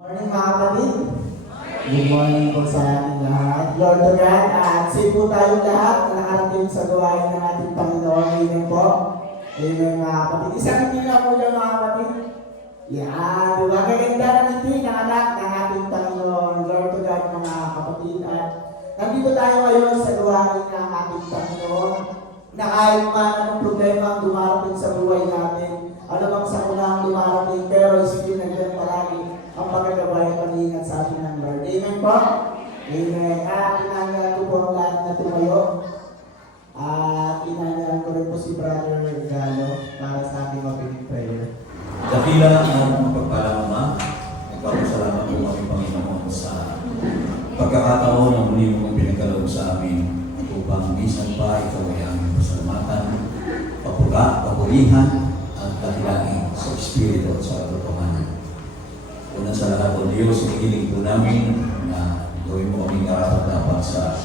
Morning mga kapatid. Good morning po sa ating lahat. Lord to God, safe po tayong lahat na nakarating sa gawain ng ating Panginoon. Amen po. Amen mga kapatid. Isang tila po dyan mga kapatid. Yan, diba? Gaganda na ngiti ng anak ng ating Panginoon. Lord to God mga kapatid. At nandito tayo ngayon sa gawain ng ating Panginoon na kahit man anong problema ang dumarating sa buhay natin, ano bang sakuna ang dumarating, pero isipin na dyan palagi ang pagkagabay at pag-iingat sa atin ng Lord. Amen po? Amen. Kinangalan ko po ang lahat na tumayo. Kinangalan ko rin po si Brother Galo para sa ating opening prayer. Dakila ang mapagpalang Ama, nagpapasalamat po kami Panginoon sa pagkakataon na muli mong pinagkaloob sa amin upang minsan pa ikaw ay aming pasalamatan, papulihan at dakilain sa Espiritu at sa katotohanan. Una sa lahat o Diyos, hinihiling po namin na gawin mo kaming karapat-dapat sa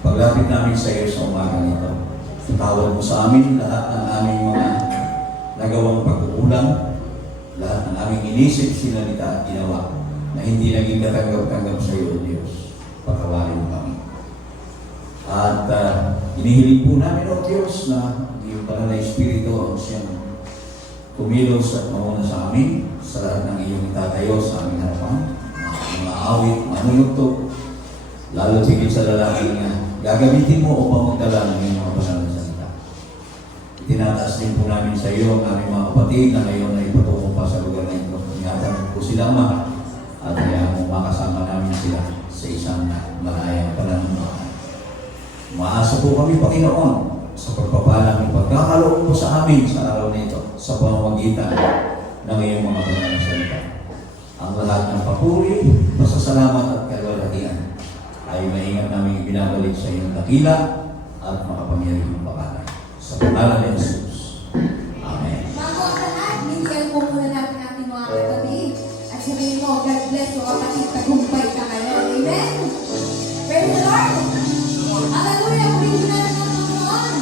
paglapit namin sa iyo sa umaga nito. Tawad mo sa amin lahat ng aming mga nagawang pagkukulang, lahat ng aming inisip, sinalita at ginawa na hindi naging katanggap-tanggap sa iyo, O Diyos. Patawarin mo kami. At inihiling po namin, O Diyos, na iyong banal na Espiritu ang siyang kumilos at mauna sa amin sa lahat ng iyong itatayo sa aming harapan, mga awit, manunugtog, lalo tigit sa lalaking gagamitin mo upang magdala ng iyong mga banal na salita. Itinataas din po namin sa iyo ang aming mga kapatid na ngayon ay patungo pa sa lugar na ito. Ingatan po sila, Ama, at kaya mo makasama namin sila sa isang malayang pananampalataya. Umaasa po kami, Panginoon, sa pagpapalang ipagkakaloob mo sa amin sa araw na ito, sa pamamagitan ng iyong mga banal na salita. Ang lahat ng papuri, pasasalamat at kalwalhatian ay maingat namin ibinabalik sa iyong dakila at makapangyarihang pangalan. Sa pangalan ni Jesus. Amen. Bago ang lahat, minsan po muna natin ating mga kapatid. At sabihin mo, God bless mo kapatid, tagumpay ka ngayon. Amen? Praise the Lord! Hallelujah! Purihin natin ang Panginoon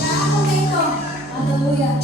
sa ako na ito. Hallelujah!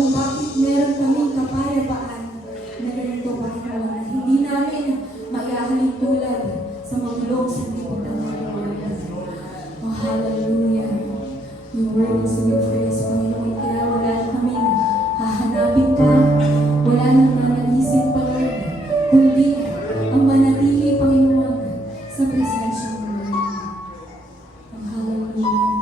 kung bakit meron kaming kapayapaan na ganito, Panginoon, na hindi namin maiahalin tulad sa magulong sa liputan ng Lord. Oh, hallelujah. Your word is to be praised, Panginoon. Kaya wala na kaming hahanapin ka. Wala nang nanalisip pa, Lord, kundi ang manatili, Panginoon, sa presensya mo, Lord. Oh, hallelujah.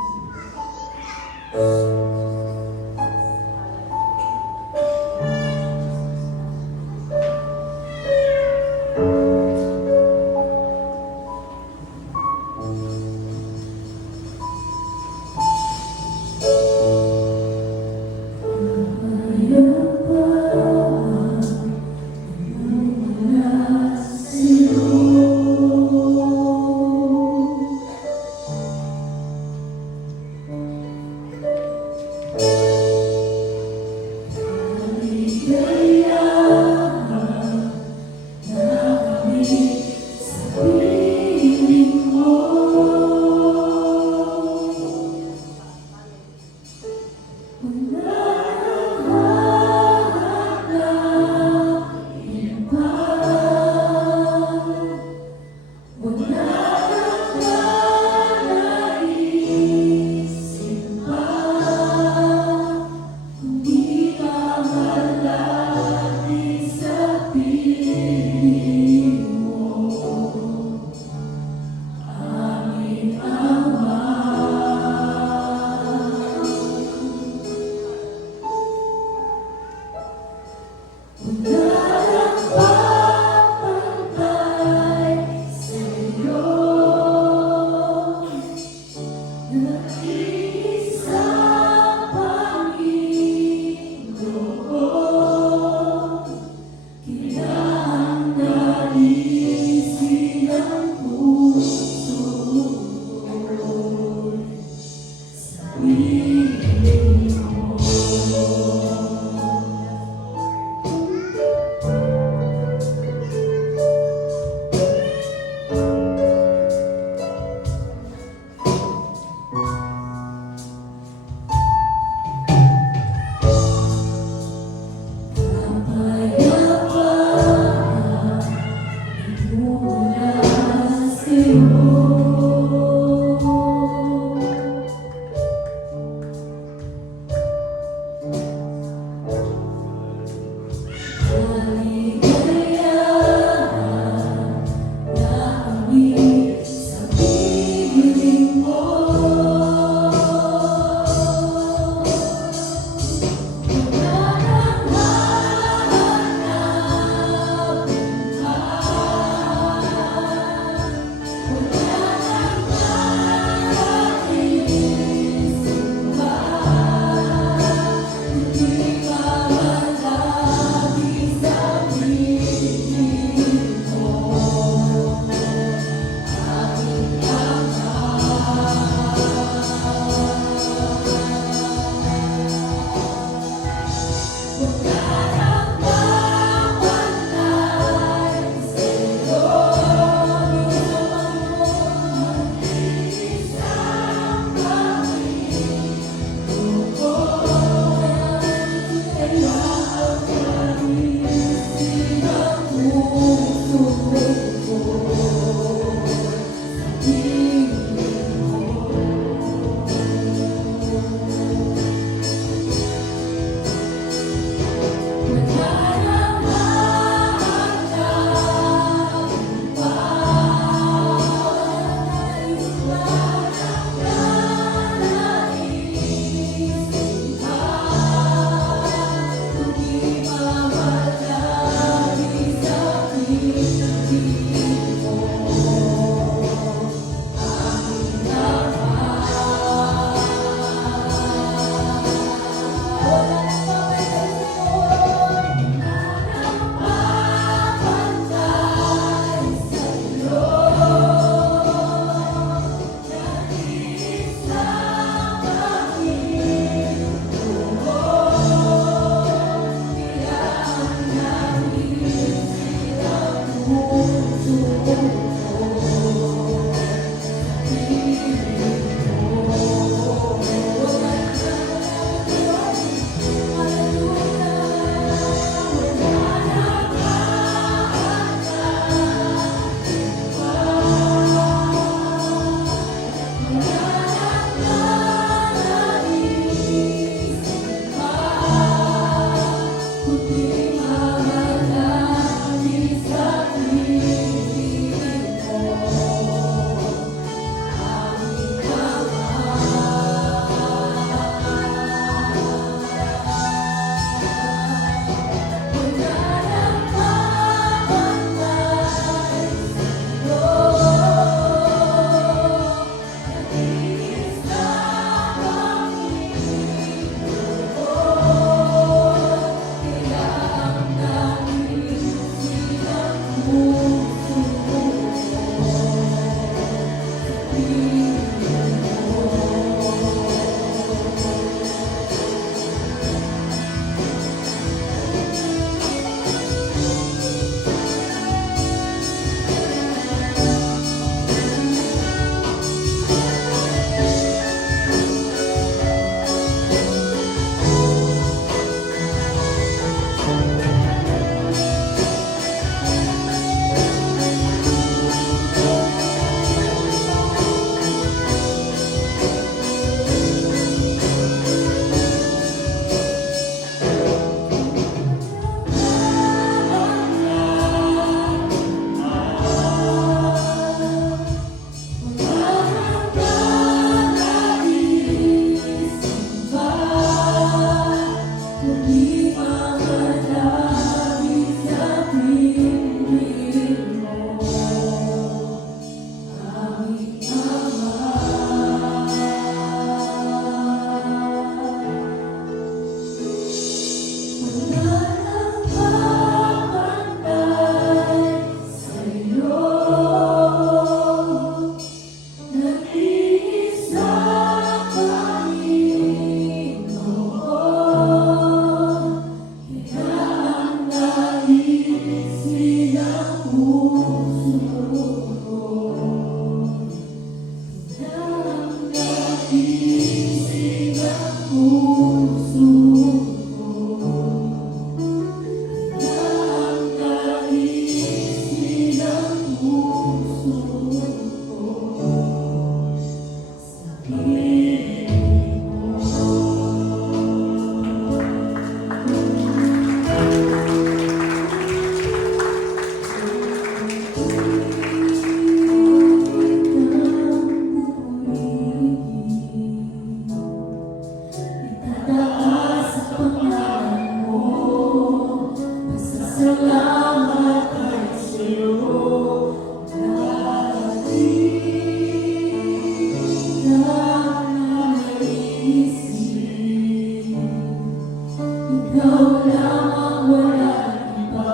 Ikaw lang ang walang iba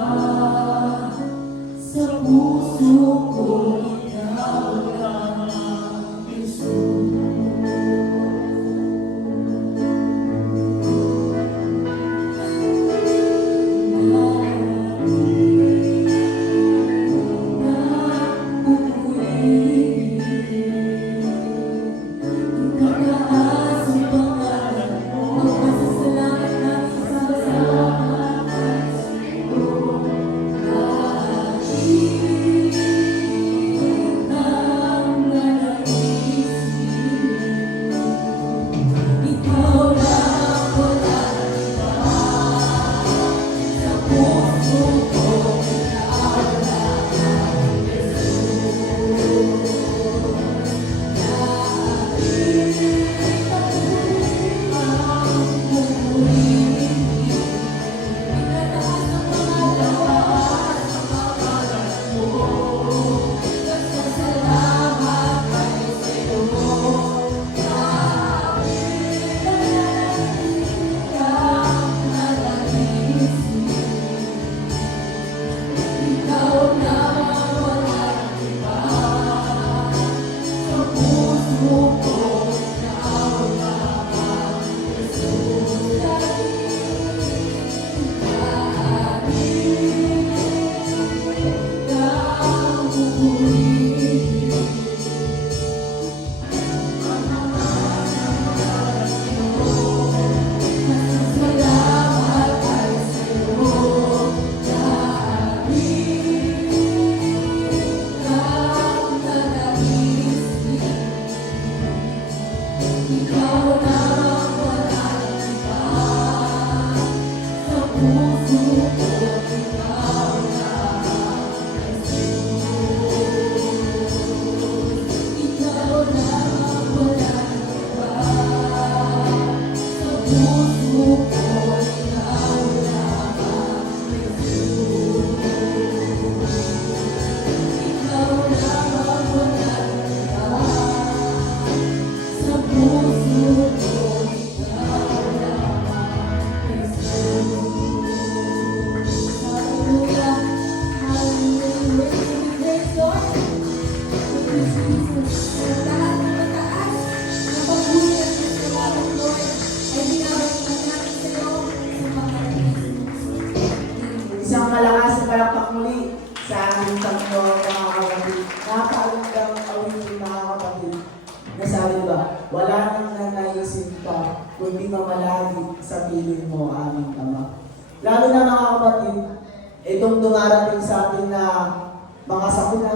sa puso ko. Ikaw lang ang gusto. Isang malakas na palakpak muli sa aming Panginoon, mga kapatid. Napakagandang awitin, mga kapatid. Nasabi ba, wala nang nanaisin ka, kundi mamalagi sa piling mo, aming Ama. Lalo na mga kapatid, itong dumarating sa atin na mga sakuna,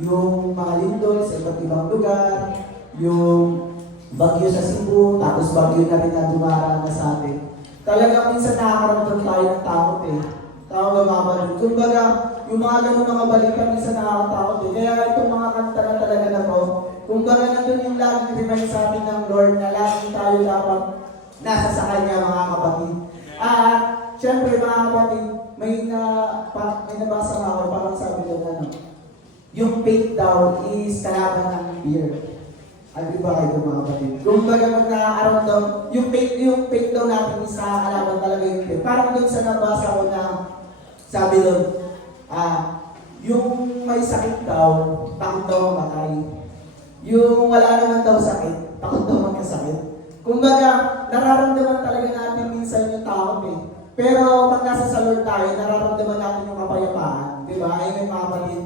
yung mga lindol sa iba't ibang lugar, yung bagyo sa Cebu, tapos bagyo na rin na dumaraan na sa atin. Talagang minsan nakakaramdam tayo ng takot eh. Tama ba mga kapatid? Kumbaga, yung mga ganun mga balikan minsan nakakatakot eh. Kaya itong mga kanta na talaga na to, kumbaga nandun yung laging remind sa atin ng Lord na laging tayo dapat nasa sa Kanya, mga kapatid. At syempre mga kapatid, may nabasa nga ako, parang sabi doon ano, yung faith daw is kalaban ng fear. Agree ba kayo mga kapatid? Kumbaga pag nakakaramdam, yung faith daw natin is kalaban talaga yung fear. Parang doon sa nabasa ko na sabi doon, yung may sakit daw, takot daw mamatay. Yung wala naman daw sakit, takot daw magkasakit. Kumbaga, nararamdaman talaga natin minsan yung takot eh. Pero pag nasa sa Lord tayo, nararamdaman natin yung kapayapaan. Di ba? Amen mga kapatid?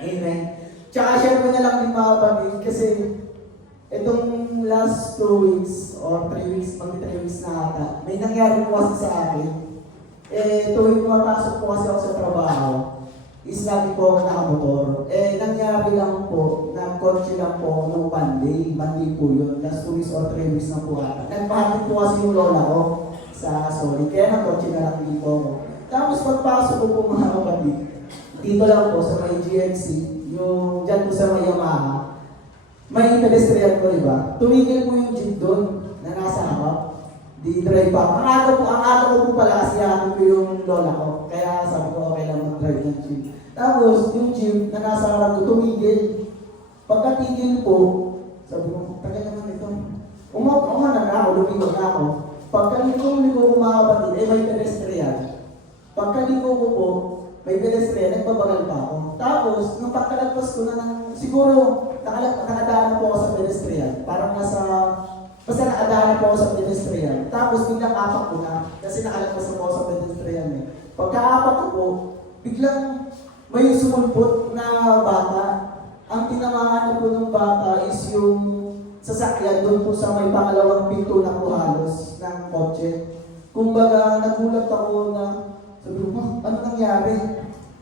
Amen. Tsaka share ko na lang din mga kapatid kasi itong last 2 weeks or 3 weeks, mag-3 weeks na ata, may nangyari po kasi sa akin. Tuwing pumapasok po kasi ako sa trabaho, is lagi po ako nakamotor. Nangyari lang po, nag-kotse lang po nung Monday po yun, last 2 weeks or 3 weeks na po ata. Nagpahatid po kasi yung lola ko sa Solid, kaya nag-kotse na lang din po ako. Tapos pagpasok ko po mga kapatid, dito lang po sa may GMC, yung dyan po sa may Yamaha, may pedestrian ko, di ba? Tumigil po yung jeep doon na nasa harap. Di drive pa. Ang aga ko po pala kasi ko yung lola ko. Kaya sabi ko, okay lang mag-drive ng jeep. Tapos, yung jeep na nasa harap ko, tumigil. Pagkatigil po, sabi ko, tagal naman ito. Umana na ako, lumigod na ako. Pagkaliko ko mga kapatid, may pedestrian. Pagkaliko ko po, may pedestrian, nagbabagal pa ako. Tapos, nung pagkalagpas ko na siguro, nakadaan po ako sa pedestrian. Parang basta nakadaan po ako sa pedestrian. Tapos, biglang apak ko na, kasi nakalagpas na po ako sa pedestrian eh. Pagkaapak ko po, biglang may sumulpot na bata. Ang tinamaan na po ng bata is yung sasakyan doon po sa may pangalawang pinto na po halos ng kotse. Kumbaga, nagulat ako na, sabi ko, ano nangyari?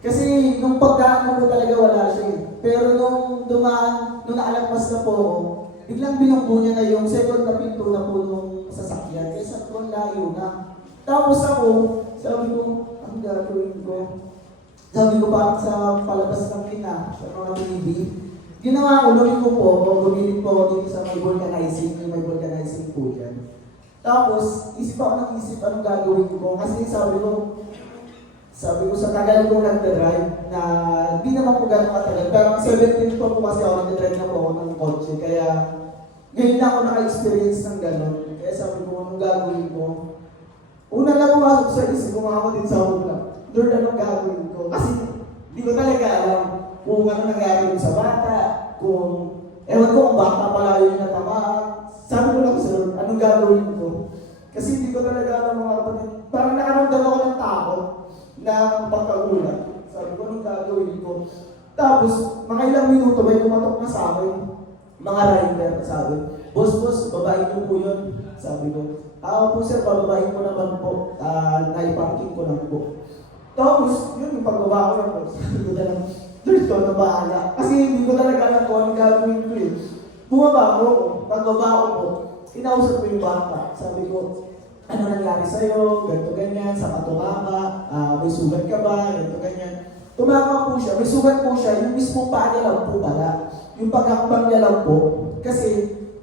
Kasi nung pagdaan ko po talaga wala siya eh. Pero nung dumaan, nung naalagpas na po ako, biglang binunggo niya na yung second na pinto na po nung sasakyan. Kaya sa ko, layo na. Tapos ako, sabi ko, ang gagawin ko? Sabi ko ba sa palabas ng Pina, sa mga TV, ginawa ko, luming ko po, gumiling po ako dito sa may vulcanizing, yung may vulcanizing po dyan. Tapos, isip ako ng isip anong gagawin ko. Kasi sabi ko sa tagal ko nag-drive na hindi naman po gano'ng katagal. Pero 17 po kasi ako nag-drive na po ako ng kotse. Kaya ngayon na ako naka-experience ng gano'n. Kaya sabi ko, anong gagawin ko? Una lang pumasok sa isip, kumama din sa una. Lord, anong gagawin ko? Kasi hindi ko talaga alam kung ano nangyari sa bata, kung ewan ko kung bata pala yun natamaan. Sabi ko lang sa Lord, anong gagawin ko? Kasi hindi ko talaga alam mga kapatid. Parang nakaramdam ako ng takot ng pagkagulat. Sabi ko, anong gagawin ko? Tapos, mga ilang minuto may kumatok na sa akin. Mga rider, sabi, boss, babae ko po yun. Sabi ko, po sir, bababain ko naman po. Naiparking ko lang po. Tapos, yun, yung pagbaba ko lang po. Sabi ko na lang, Lord, ito na bahala. Kasi hindi ko talaga alam kung anong gagawin ko eh. Bumaba ko, pagbaba ko, inausap ko yung bata. Sabi ko, ano nangyari sa'yo? Ganito ganyan, sa katumama, may sugat ka ba? Ganito ganyan. Tumama po siya, may sugat po siya, yung mismo paa niya lang po pala. Yung paghakbang niya lang po. Kasi,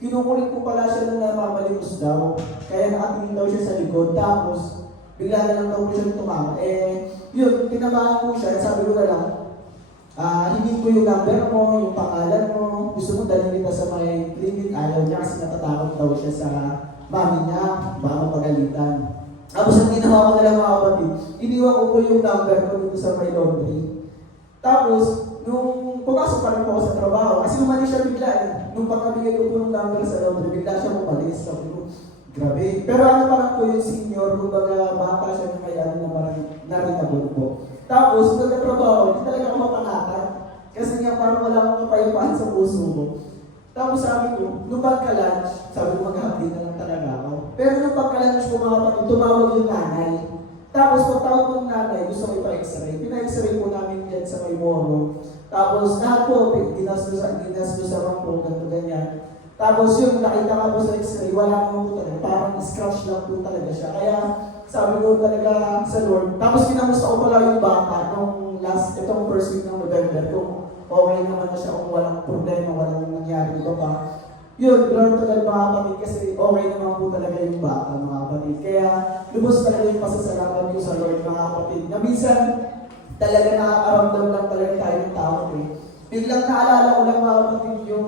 kinukulit po pala siya nung namamalimos daw. Kaya nakatingin daw siya sa likod. Tapos, bigla na lang daw po siya tumama. Yun, tinamaan po siya. Sabi ko na lang, hindi ko yung number mo, yung pangalan mo. Gusto mo dalhin kita sa may clinic. Ayaw niya kasi natatakot daw siya sa mami niya. Baka mapagalitan. Tapos ang ginawa ko na lang mga kapatid, iniwan ko po yung number ko dito sa may laundry. Tapos, nung pumasok pa rin po ako sa trabaho, kasi umalis siya bigla eh. Nung pagkabigay ko po yung number sa laundry, bigla siya umalis. Sabi ko, grabe. Pero ano pa lang po yung senior, kumbaga bata siya na kaya na parang narinabot po. Tapos, nagkatrabaho, hindi talaga ako mapanatan. Kasi nga parang wala akong kapayapaan sa puso ko. Tapos sabi ko, nung pagka-lunch, sabi ko mag-hapdi na lang talaga ako. Pero nung pagka-lunch ko mga kapatid, tumawag yung nanay. Tapos pagtawag ko ng nanay, gusto ko ipa-x-ray. Pina-x-ray po namin yan sa may moro. Tapos lahat po, ginastusan po, ganito ganyan. Tapos yung nakita ka po sa x-ray, wala naman po talaga. Parang scratch lang po talaga siya. Kaya sabi ko talaga sa Lord. Tapos kinamusta ko pala yung bata nung itong first week ng November. Kung okay naman na siya, kung walang problema, walang nangyari iba pa. Yun, Lord talaga mga kapatid, kasi okay naman po talaga yung bata mga kapatid. Kaya lubos talaga yung pasasalamat ko sa Lord mga kapatid. Na minsan, talaga nakakaramdam lang talaga tayo ng takot eh. Biglang naalala ko lang mga kapatid yung,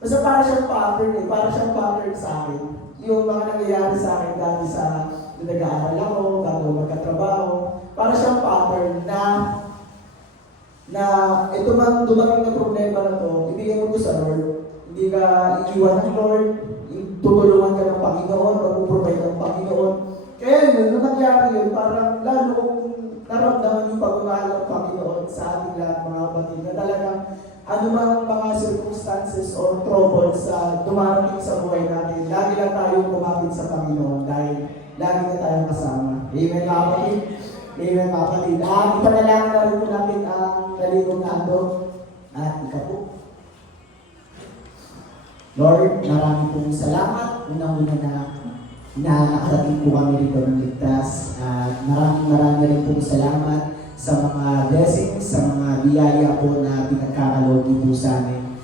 basta para siyang pattern eh, para siyang pattern sa akin. Yung mga nangyayari sa akin dati sa nag-aaral ako, bago magkatrabaho, para siyang pattern na ito man dumating na problema na to, ibigay mo ko sa Lord. Hindi ka iiwan ng Lord, tutulungan ka ng Panginoon, mag-provide ng Panginoon. Kaya yun, nung nangyari yun, parang lalo kong naramdaman yung pagmamahal ng Panginoon sa ating lahat mga kapatid, na talagang anumang mga circumstances or troubles sa dumarating sa buhay natin, lagi lang tayong kumapit sa Panginoon dahil lagi na tayong kasama. Amen kapatid? Amen kapatid. Ipanalangin na rin po natin ang nalingong na andog at ikapo. Lord, marami pong salamat. Unang-una na nakarating po kami rito ng ligtas. At marami rin pong salamat sa mga blessings, sa mga biyaya po na pinagkakaloob po sa amin.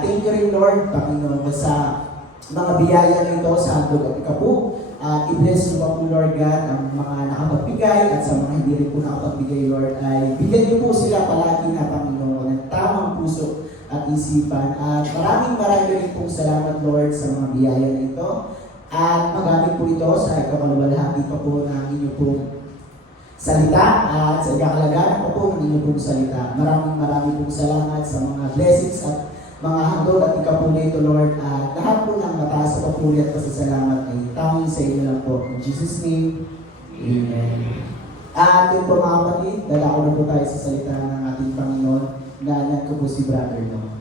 Thank you rin Lord, Panginoon, sa mga biyaya nito sa handog at ikapo. I-bless mo po Lord God ang mga nakapagbigay at sa mga hindi rin po nakapagbigay Lord ay bigyan niyo po sila palagi na Panginoon ng tamang puso at isipan. At maraming rin pong salamat Lord sa mga biyaya nito. at magamit po ito sa ikapaluwalhati pa po ng inyong pong salita at sa ikakalagayan pa po ng inyong pong salita. Maraming pong salamat sa mga blessings at mga handog at ikaw po na ito, Lord. At lahat po ng mataas sa papuri at pasasalamat ay tanging sa inyo lang po. In Jesus' name, Amen. At yun po mga kapatid, dala ko na po tayo sa salita ng ating Panginoon. Naanan ko po si Brother Noah.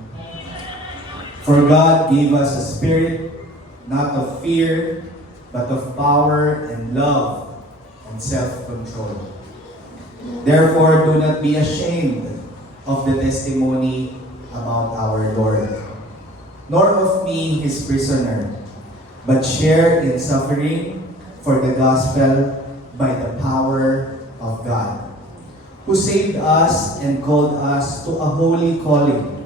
For God gave us a spirit, not of fear, but of power and love and self-control. Therefore, do not be ashamed of the testimony about our Lord, nor of me, his prisoner, but share in suffering for the gospel by the power of God, who saved us and called us to a holy calling,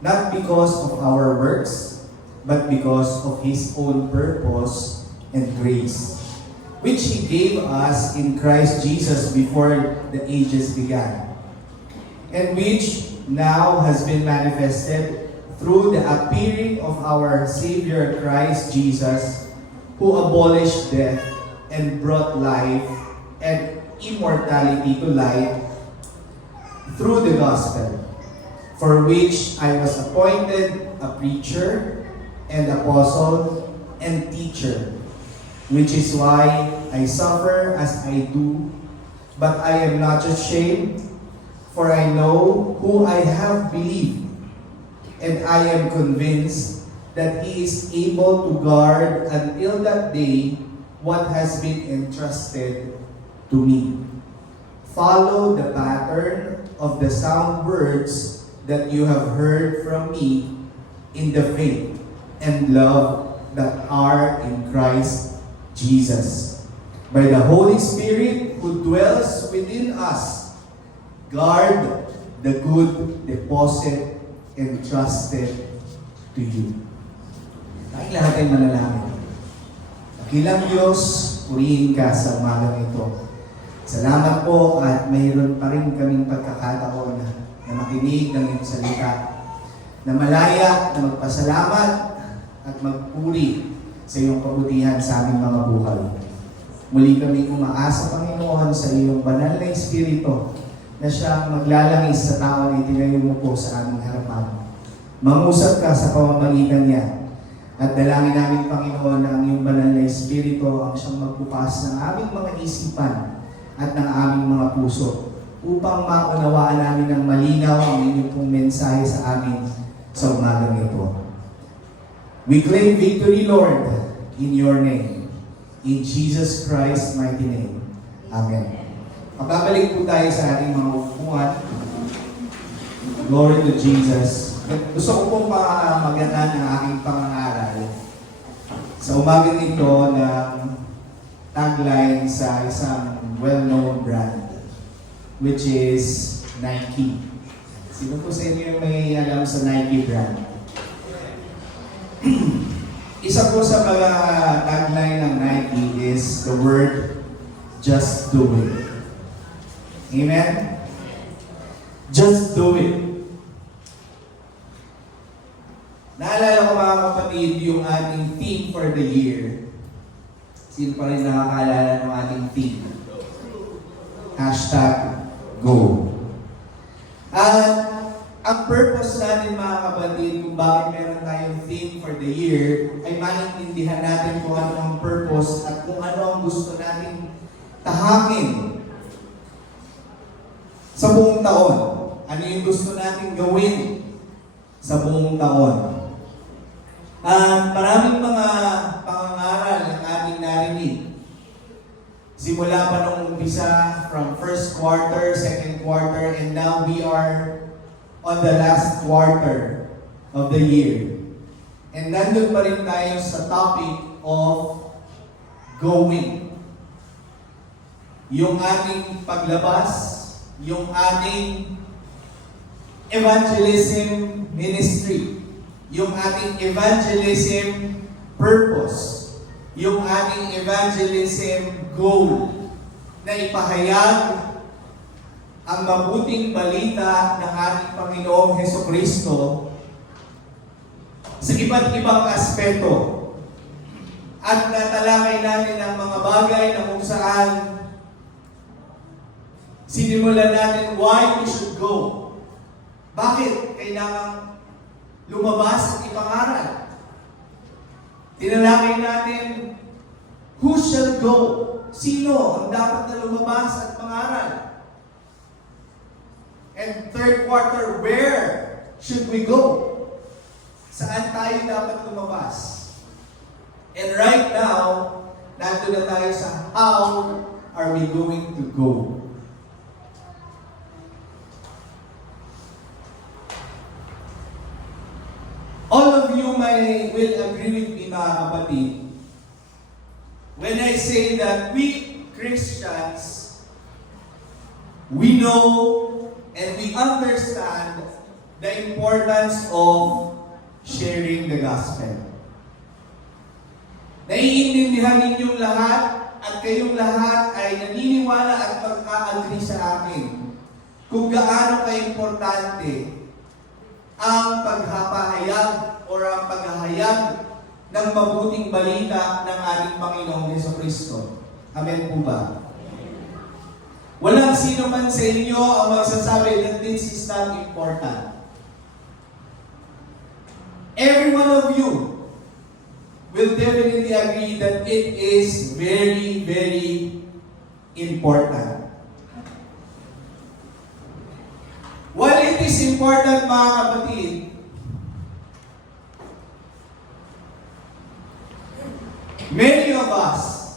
not because of our works, but because of his own purpose and grace, which he gave us in Christ Jesus before the ages began, and which now has been manifested through the appearing of our Savior Christ Jesus, who abolished death and brought life and immortality to light through the gospel, for which I was appointed a preacher and apostle and teacher, which is why I suffer as I do, but I am not ashamed, for I know who I have believed, and I am convinced that he is able to guard until that day what has been entrusted to me. Follow the pattern of the sound words that you have heard from me in the faith and love that are in Christ Jesus. By the Holy Spirit who dwells within us, guard the good deposit entrusted to you. Tayong lahat ay manalangin. Dakilang Diyos, purihin ka sa umagang ito. Salamat po at mayroon pa rin kaming pagkakataon na makinig ng iyong salita, na malaya, na magpasalamat at magpuri sa iyong kabutihan sa aming mga buhay. Muli kami umaasa, Panginoon, sa iyong banal na Espiritu na siyang maglalangis sa tao na itinayo mo po sa aming harapan. Mangusap ka sa pamamagitan niya. At dalangin namin, Panginoon, na ang iyong banal na Espiritu ang siyang magbukas ng aming mga isipan at ng aming mga puso upang maunawaan namin ng malinaw ang inyong pong mensahe sa amin sa umagang ito. We claim victory, Lord, in your name. In Jesus Christ's mighty name. Amen. Pagkabalik po tayo sa ating mga upuan. Glory to Jesus. Gusto ko pong magatan ang aking pangangaral sa umagang ito ng tagline sa isang well-known brand, which is Nike. Sino po sa inyo may alam sa Nike brand? Isa po sa mga tagline ng Nike is the word, just do it. Amen? Just do it. Naalala ko mga kapatid yung ating theme for the year. Sino pa rin nakakaalala ng ating theme? #Go. At ang purpose natin mga kapatid kung bakit meron tayong theme for the year ay maintindihan natin kung ano ang purpose at kung ano ang gusto natin tahakin sa buong taon. Ano yung gusto natin gawin sa buong taon. At maraming mga pangangaral ang ating narinig. Simula pa nung umpisa from first quarter, second quarter, and now we are on the last quarter of the year. And nandun pa rin tayo sa topic of going. Yung ating paglabas, yung ating evangelism ministry, yung ating evangelism purpose, yung ating evangelism goal na ipahayag ang mabuting balita ng ating Panginoong Hesukristo sa iba't ibang aspeto. at natalakay natin ang mga bagay na kung saan sinimulan natin why we should go. Bakit kailangan lumabas at ipangaral? Tinalakay natin who shall go? Sino ang dapat na lumabas at mangaral? And third quarter, where should we go? Saan tayo dapat lumabas? And right now, nandun na tayo sa how are we going to go? All of you will agree with me, mga kapatid, when I say that we Christians, we know and we understand the importance of sharing the gospel. Naiintindihan ninyong lahat at kayong lahat ay naniniwala at pagka-agree sa akin kung gaano ka-importante ang paghapahayag o ang paghahayag ng mabuting balita ng ating Panginoong Jesucristo. Amen po ba? Walang sino man sa inyo ang magsasabi that this is not important. Every one of you will definitely agree that it is very, very important. While it is important, mga kapatid, many of us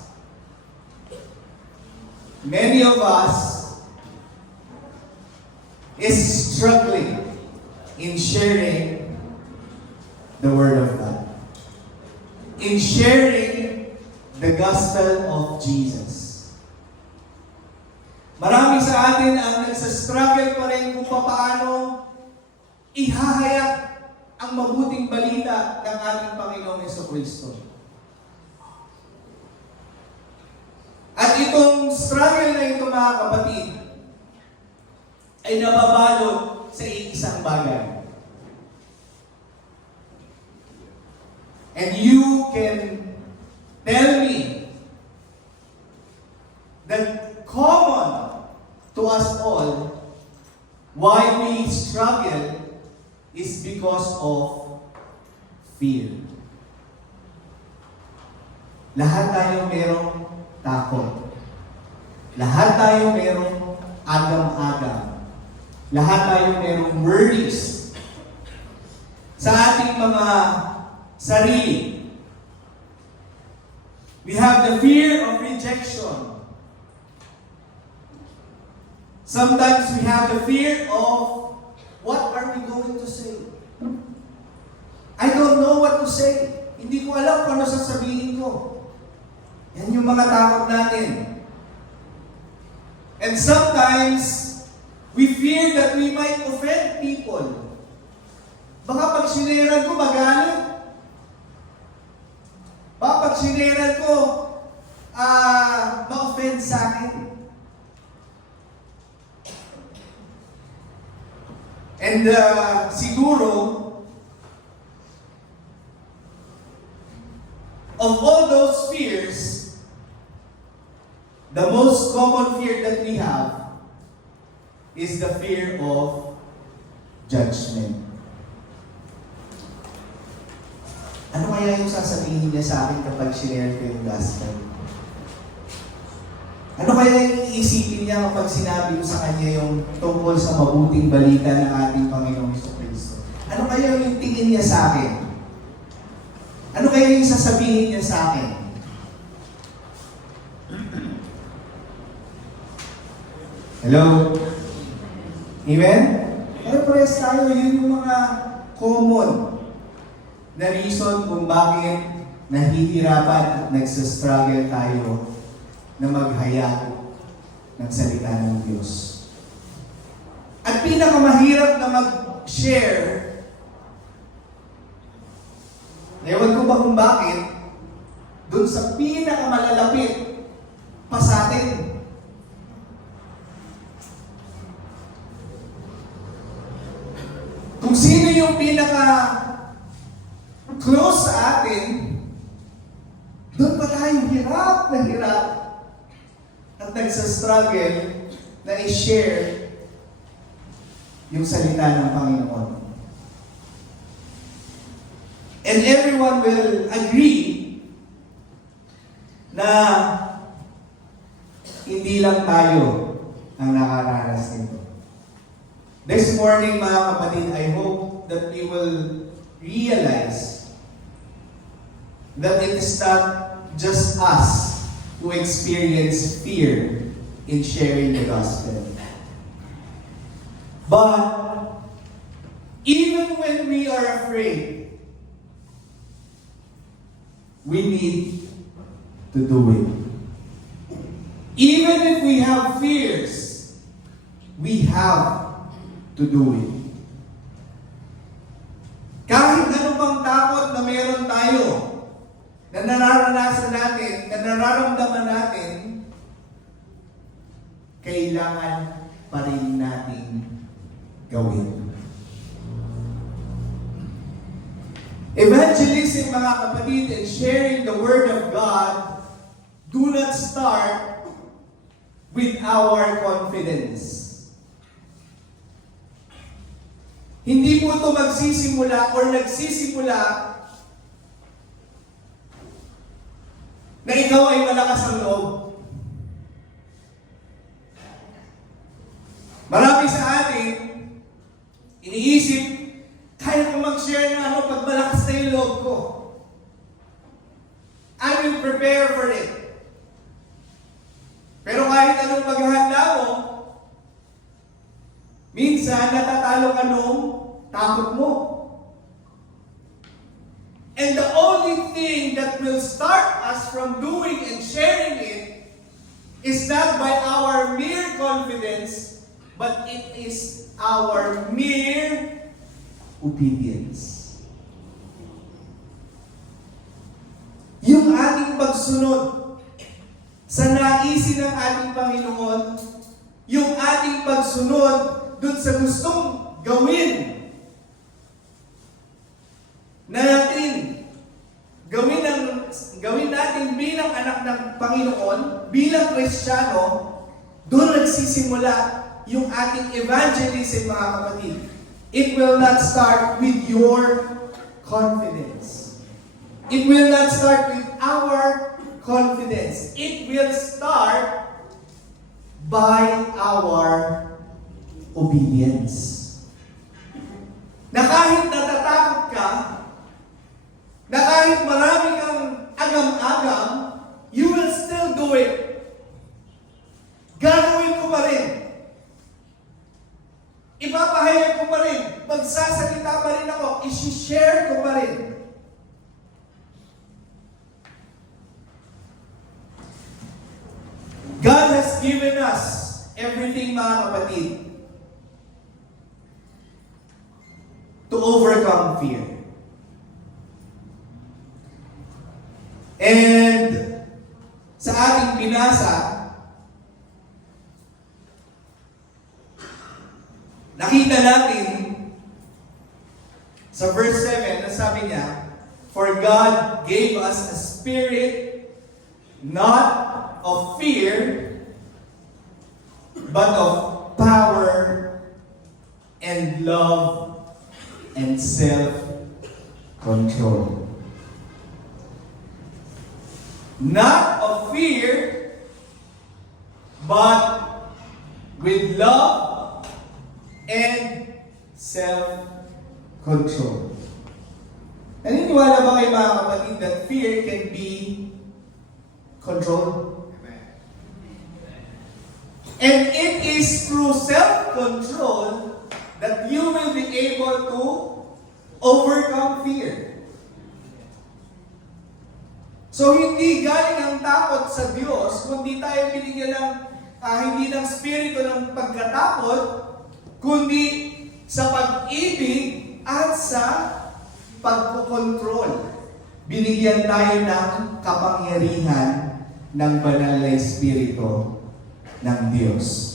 is struggling in sharing the Word of God. In sharing the gospel of Jesus. Marami sa atin ang nagsastruggle pa rin kung paano ihahayag ang mabuting balita ng ating Panginoong Jesucristo. At itong struggle na ito, mga kapatid, ay nababalot sa isang bagay. And you can tell me that common to us all why we struggle is because of fear. Lahat tayo merong takot. Lahat tayo merong agam-agam. Lahat tayo merong worries sa ating mga sarili. We have the fear of rejection. Sometimes we have the fear of what are we going to say? I don't know what to say. Hindi ko alam kung ano sasabihin ko. Yan yung mga takot natin. And sometimes, we fear that we might offend people. Baka pag sineran ko, magalit. Baka pag sineran ko, ma-offend sa akin. And siguro, of all those fears, the most common fear that we have is the fear of judgment. Ano kaya yung sasabihin niya sa akin kapag sinare ko yung gospel? Ano kaya yung iisipin niya kapag sinabi ko sa kanya yung tungkol sa mabuting balita ng ating Panginoong Jesucristo? Ano kaya yung tingin niya sa akin? Ano kaya yung sasabihin niya sa akin? Hello? Amen? Pero pares tayo, yun yung mga common na reason kung bakit nahihirapan at nagsastruggle tayo na maghayag ng salita ng Diyos. At pinakamahirap na mag-share, ewan ko ba kung bakit, dun sa pinakamalalapit pa sa atin. Kung sino yung pinaka-close sa atin, doon nagsastruggle na i-share yung salita ng Panginoon. And everyone will agree na hindi lang tayo ang nakaranas nito. This morning, mga kapatid, I hope that we will realize that it is not just us who experience fear in sharing the gospel. But even when we are afraid, we need to do it. Even if we have fears, we have to do it. Kahit ano pang takot na meron tayo, na nararanasan natin, na nararamdaman natin, kailangan pa rin natin gawin. Evangelism, mga kapatid, and sharing the Word of God do not start with our confidence. Hindi po ito magsisimula or nagsisimula na ikaw ay malakas ang loob. Marami sa atin, iniisip, kaya ko mag-share na ano pag malakas na yung loob ko. I will prepare for it. Pero kahit anong paghahanda mo, minsan natatalo ka nung takot mo. And the only thing that will start us from doing and sharing it is not by our mere confidence, but it is our mere obedience. Yung ating pagsunod sa naisin ng ating Panginoon, yung ating pagsunod dun sa gustong gawin natin, gawin natin bilang anak ng Panginoon, bilang Kristiyano, doon nagsisimula yung ating evangelism, mga kapatid. It will not start with your confidence. It will not start with our confidence. It will start by our obedience. Na kahit natatakot ka, na kahit marami kang agam-agam, you will still do it. Gagawin ko pa rin. Ipapahayag ko pa rin. Magsasalita pa rin ako. I-share ko pa rin. God has given us everything, mga kapatid, to overcome fear. And sa ating binasa, nakita natin sa verse 7 na sabi niya, "For God gave us a spirit not of fear, but of power and love and self-control." Not of fear, but with love and self-control. Naniniwala ba kayo, mga kapatid, that fear can be controlled? And it is through self-control that you will be able to overcome fear. So, hindi galing ang takot sa Diyos, kundi tayo binigyan ng, hindi ng spirito ng pagkatakot, kundi sa pag-ibig at sa pagkukontrol. Binigyan tayo ng kapangyarihan ng banal na Espiritu ng Diyos.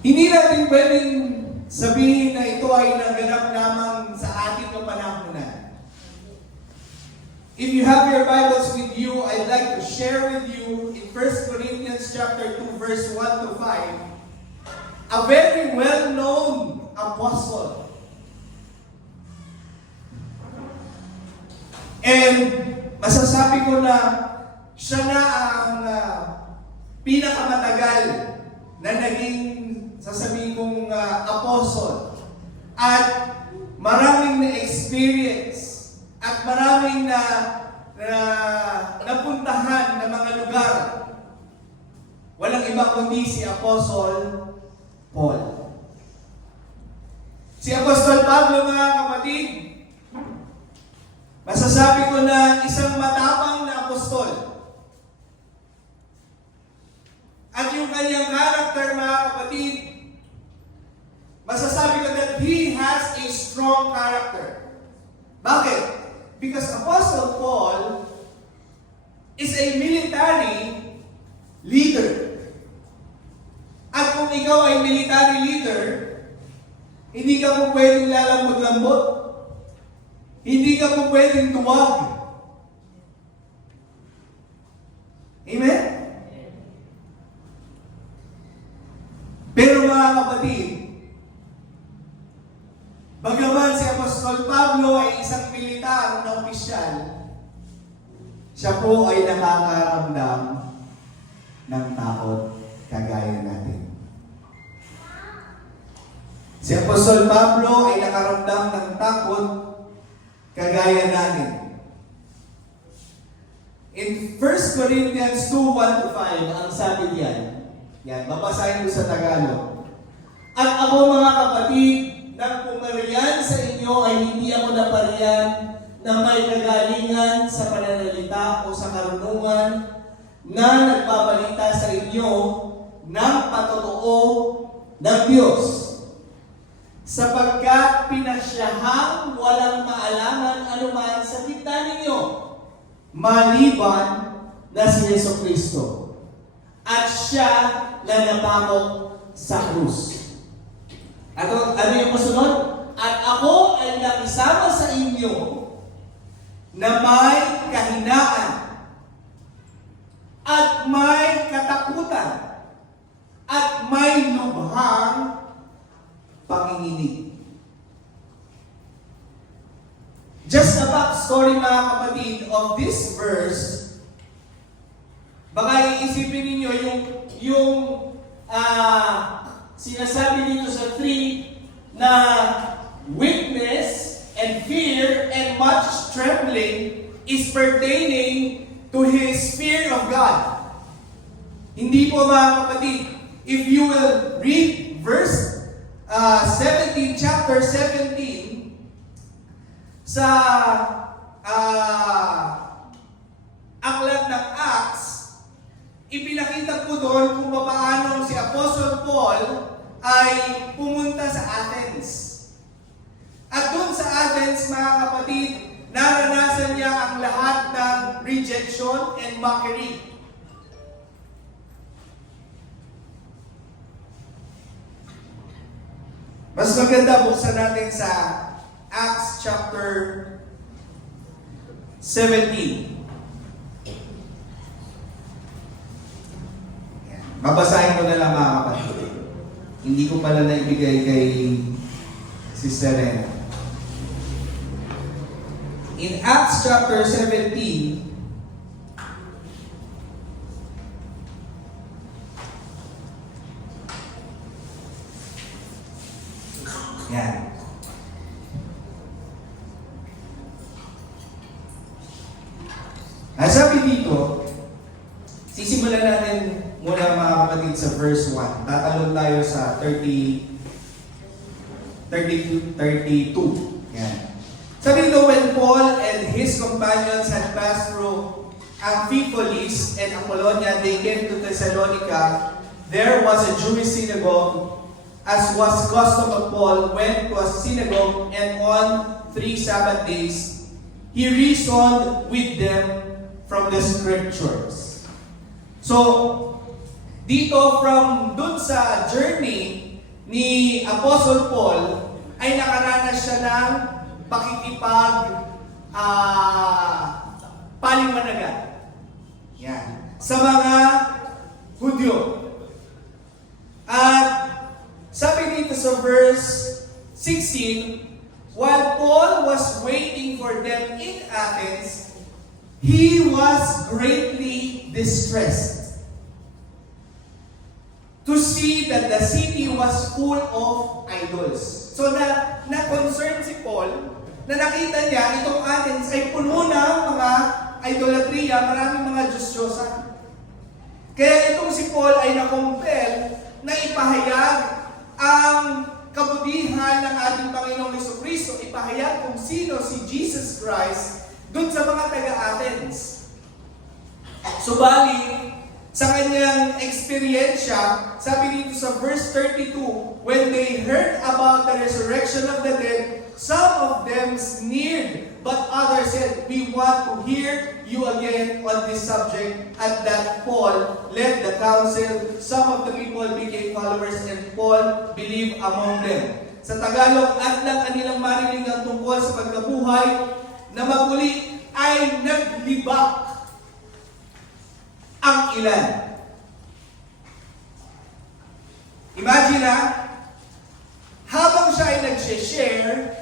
Hindi natin pwedeng sabihin na ito ay naganap lamang sa ating kapanahunan. If you have your Bibles with you, I'd like to share with you in 1 Corinthians chapter 2, verse 1 to 5, a very well-known apostle. And masasabi ko na siya na ang pinakamatagal na naging, sasabihin kong apostle. At maraming na-experience at maraming napuntahan na mga lugar. Walang iba kundi si Apostle Paul. Si Apostol Pablo, mga kapatid, masasabi ko na isang matapang na apostol. At yung kanyang character, mga kapatid, masasabi ko that he has a strong character. Bakit? Because Apostle Paul is a military leader. At kung ikaw ay military leader, hindi ka po pwedeng lalambot-lambot. Hindi ka po pwedeng tuwag. Amen? Pero mga kapatid, bagaman si Apostol Pablo ay isang militar na opisyal, siya po ay nakakaramdam ng takot kagaya natin. Si Apostol Pablo ay nakaramdam ng takot kagaya natin. In 1 Corinthians 2, 1 to 5, ang sabi diyan, yan, babasahin ko sa Tagalog. At ako, mga kapatid, nang pumariyan sa inyo ay hindi ako napariyan na may kagalingan sa pananalita o sa karunungan na nagpabalita sa inyo ng patotoo ng Diyos. Sapagkat pinasyahang walang maalaman anuman sa gitna ninyo, maliban na si Jesucristo. At siya na napako sa krus. At ano yung masunod? At ako ay nakisama sa inyo na may kahinaan at may katakutan at may lubhang panginginig. Just a backstory, mga kapatid, of this verse. Baka iisipin ninyo yung sinasabi dito sa 3 na weakness and fear and much trembling is pertaining to His fear of God. Hindi po, mga kapatid. If you will read verse 17, chapter 17, sa aklat ng Acts, ipinakita po doon kung paano si Apostle Paul ay pumunta sa Athens. At doon sa Athens, mga kapatid, naranasan niya ang lahat ng rejection and mockery. Mas maganda buksan natin sa Acts chapter 17. Babasahin ko na lang, mga kapatid. Hindi ko pala naibigay kay Sister Rena. In Acts chapter 17, yan. Sabi dito, sisimulan natin muna, mga kapatid, sa verse 1. Tatalon tayo sa 32. Yan. Sabi dito, when Paul and his companions had passed through Amphipolis and Apollonia, they came to Thessalonica. There was a Jewish synagogue, as was custom of Paul, went to a synagogue, and on 3 Sabbath days, he reasoned with them from the scriptures. So, dito from dun sa journey ni Apostle Paul, ay nakaranas siya ng palimanagan. Yan. Sa mga Hudyo. At sabi dito sa verse 16, while Paul was waiting for them in Athens, he was greatly distressed to see that the city was full of idols. So na-concern si Paul na nakita niya itong Athens ay puno ng mga idolatria, maraming mga Diyos-Diyosan. Kaya itong si Paul ay na-compel na ipahayag ang kabutihan ng ating Panginoong Jesucristo, ipahayag kung sino si Jesus Christ dun sa mga taga-Athens. Subalit, sa kanyang eksperyensya, sabi dito sa verse 32, when they heard about the resurrection of the dead, some of them sneered, but others said, we want to hear you again on this subject. At that Paul led the council. Some of the people became followers and Paul believed among them. Sa Tagalog, at nang kanilang marinig ang tungkol sa pagkabuhay na maguli ay naglibak ang ilan. Imagine habang siya ay nag-share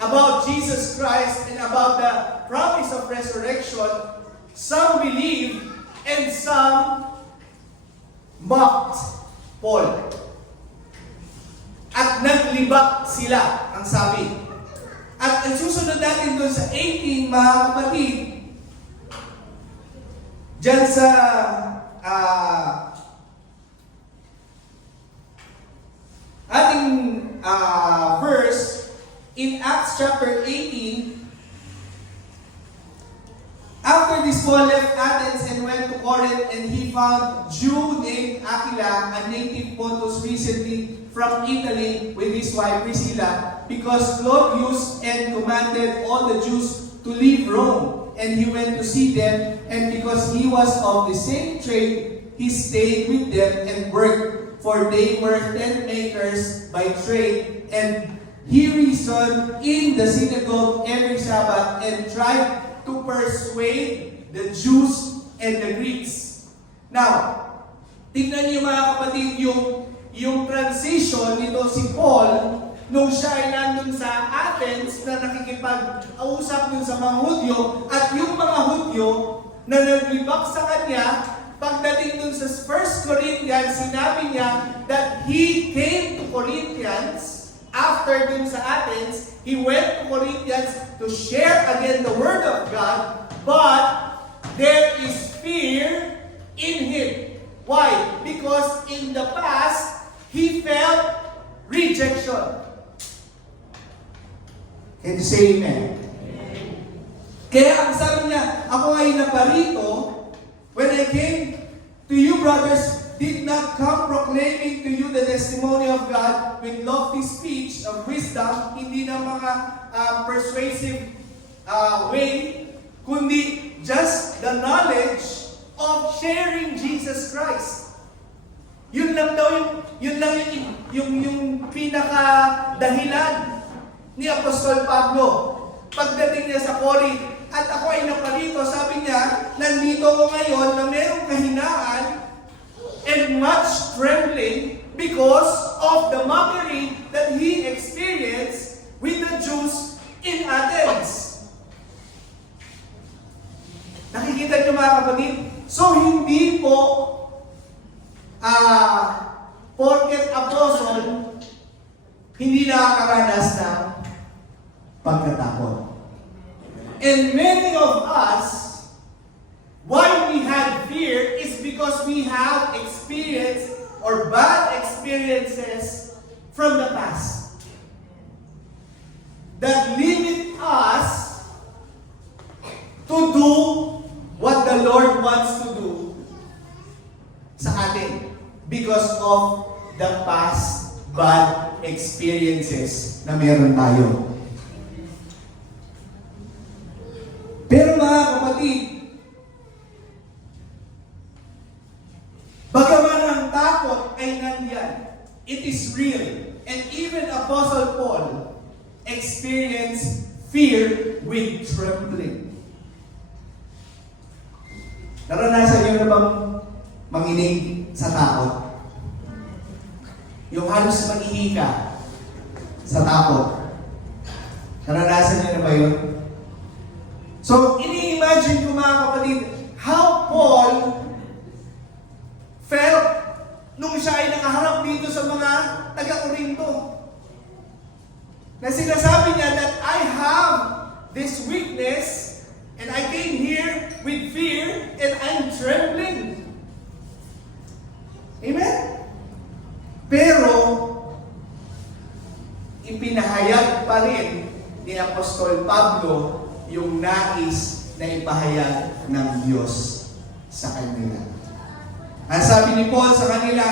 about Jesus Christ and about the promise of resurrection, some believed and some mocked Paul. At naglibak sila, ang sabi. At ang susunod natin doon sa 18, mga kapatid, diyan sa ating verse, in Acts chapter 18, after this Paul left Athens and went to Corinth, and he found Jew named Aquila, a native Pontus, recently from Italy, with his wife Priscilla, because Claudius and commanded all the Jews to leave Rome, and he went to see them, and because he was of the same trade, he stayed with them and worked, for they were tent makers by trade, and he reasoned in the synagogue every Sabbath and tried to persuade the Jews and the Greeks. Now, tingnan niyo mga kapatid yung transition nito si Paul nung siya ay nandun sa Athens na nakikipag-ausap dun sa mga Hudyo, at yung mga Hudyo na naglibak sa kanya, pagdating dun sa 1 Corinthians, sinabi niya that he came to Corinthians. After dun sa Athens, he went to Corinthians to share again the Word of God, but there is fear in him. Why? Because in the past, he felt rejection. Can you say amen? Kaya ang sabi niya, ako ay naparito, when I came to you, brothers, did not come proclaiming to you the testimony of God with lofty speech of wisdom, hindi na mga persuasive way, kundi just the knowledge of sharing Jesus Christ. Yun lang daw yung pinaka dahilan ni Apostol Pablo pagdating niya sa Corinth. At ako ay naparito, sabi niya, nandito ko ngayon na merong kahinaan and much trembling because of the mockery that he experienced with the Jews in Athens. Nakikita niyo mga kapatid? So hindi po porket apostle, hindi nakakaranas ng pagkatakot. And many of us, why we had fear is because we have experienced or bad experiences from the past that limit us to do what the Lord wants to do sa atin because of the past bad experiences na meron tayo. Pero mga kapatid, bagaman ang takot ay nandiyan, it is real. And even Apostle Paul experienced fear with trembling. Naranasan niyo na bang manginig sa takot? Yung halos mag-ihika sa takot. Naranasan niyo na ba yun? So, ini-imagine ko mga kapatid, how Paul felt nung siya ay nakaharap dito sa mga taga-Korinto. Na sinasabi niya that I have this weakness and I came here with fear and I'm trembling. Amen? Pero, ipinahayag pa rin ni Apostol Pablo yung nais na ipahayag ng Diyos sa kanila. Ang sabi ni Paul sa kanila,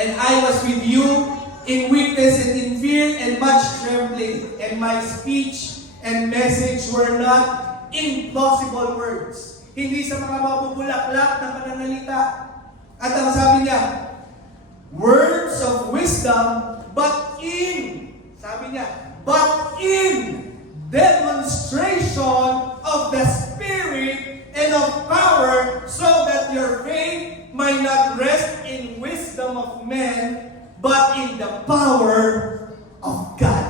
and I was with you in weakness and in fear and much trembling, and my speech and message were not in plausible words. Hindi sa mga mabubulaklak na pananalita. At ang sabi niya, words of wisdom, but in, sabi niya, but in demonstration of the Spirit and of power, so that your faith might not rest in wisdom of men, but in the power of God.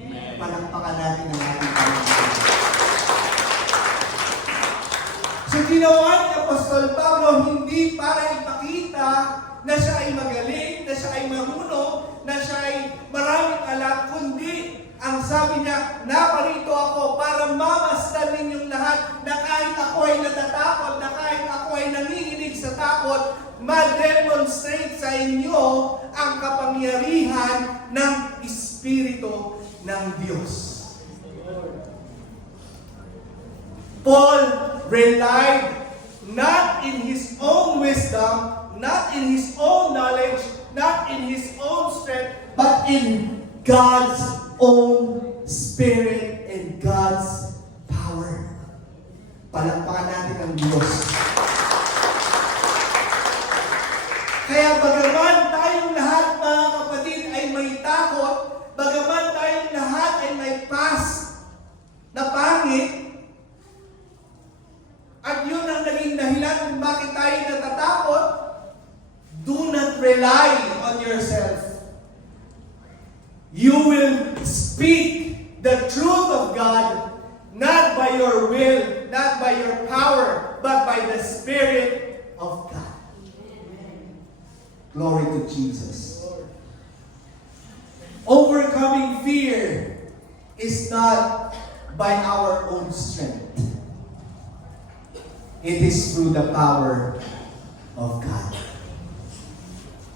Amen. Palakpakan natin ang ating Panginoon. So ginawa ni Apostol Pablo hindi para ipakita na siya ay magaling, na siya ay marunong, na siya ay maraming alam, kundi ang sabi niya, naparito ako para mamasdan ninyong lahat na kahit ako ay natatakot, na kahit ako ay nanginginig sa takot, ma-demonstrate sa inyo ang kapangyarihan ng Espiritu ng Diyos. Paul relied not in his own wisdom, not in his own knowledge, not in his own strength, but in God's own Spirit and God's power. Palakpakan natin ang Diyos. Kaya bagaman tayong lahat mga kapatid ay may takot, bagaman tayong lahat ay may past na pangit, at yun ang naging dahilan kung bakit tayo natatakot, do not rely on yourself. You will speak the truth of God, not by your will, not by your power, but by the Spirit of God. Glory to Jesus. Overcoming fear is not by our own strength. It is through the power of God.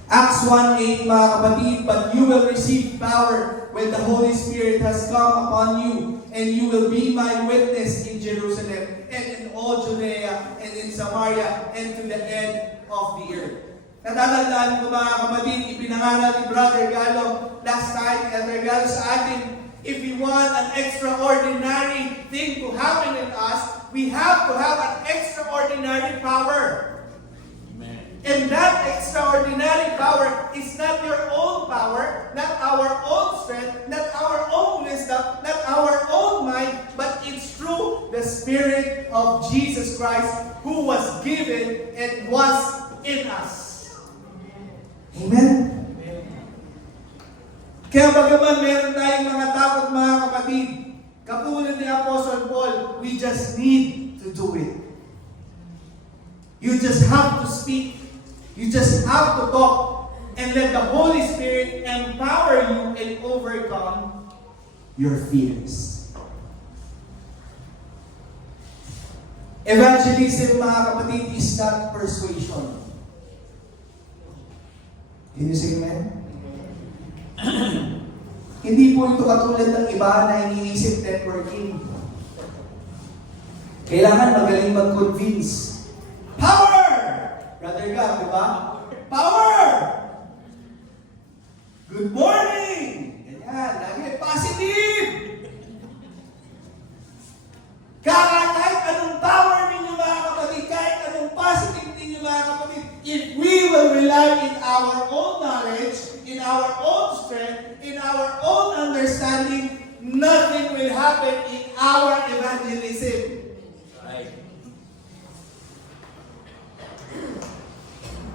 Acts 1:8, mga kapatid, but you will receive power when the Holy Spirit has come upon you, and you will be my witness in Jerusalem, and in all Judea, and in Samaria, and to the end of the earth. Natatandaan ko mga kapatid, ipinangaral ni Brother Gallo last time, Elder Gallo sa atin, if we want an extraordinary thing to happen in us, we have to have an extraordinary power. And that extraordinary power is not your own power, not our own strength, not our own wisdom, not our own mind, but it's through the Spirit of Jesus Christ who was given and was in us. Amen? Kaya bagaman meron tayong mga takot mga kapatid, katulad ni Apostle Paul, we just need to do it. You just have to speak. You just have to talk and let the Holy Spirit empower you and overcome your fears. Evangelism, mga kapatid, is not persuasion. Can you say amen? Hindi po ito katulad ng iba na iniisip networking. Kailangan magaling mag-convince. Power! Brother God, di ba? Power! Good morning! Ganyan, lagi positive! Kahit anong power ninyo mga kapatid, kahit anong positive ninyo mga kapatid, if we will rely in our own knowledge, in our own strength, in our own understanding, nothing will happen in our evangelism.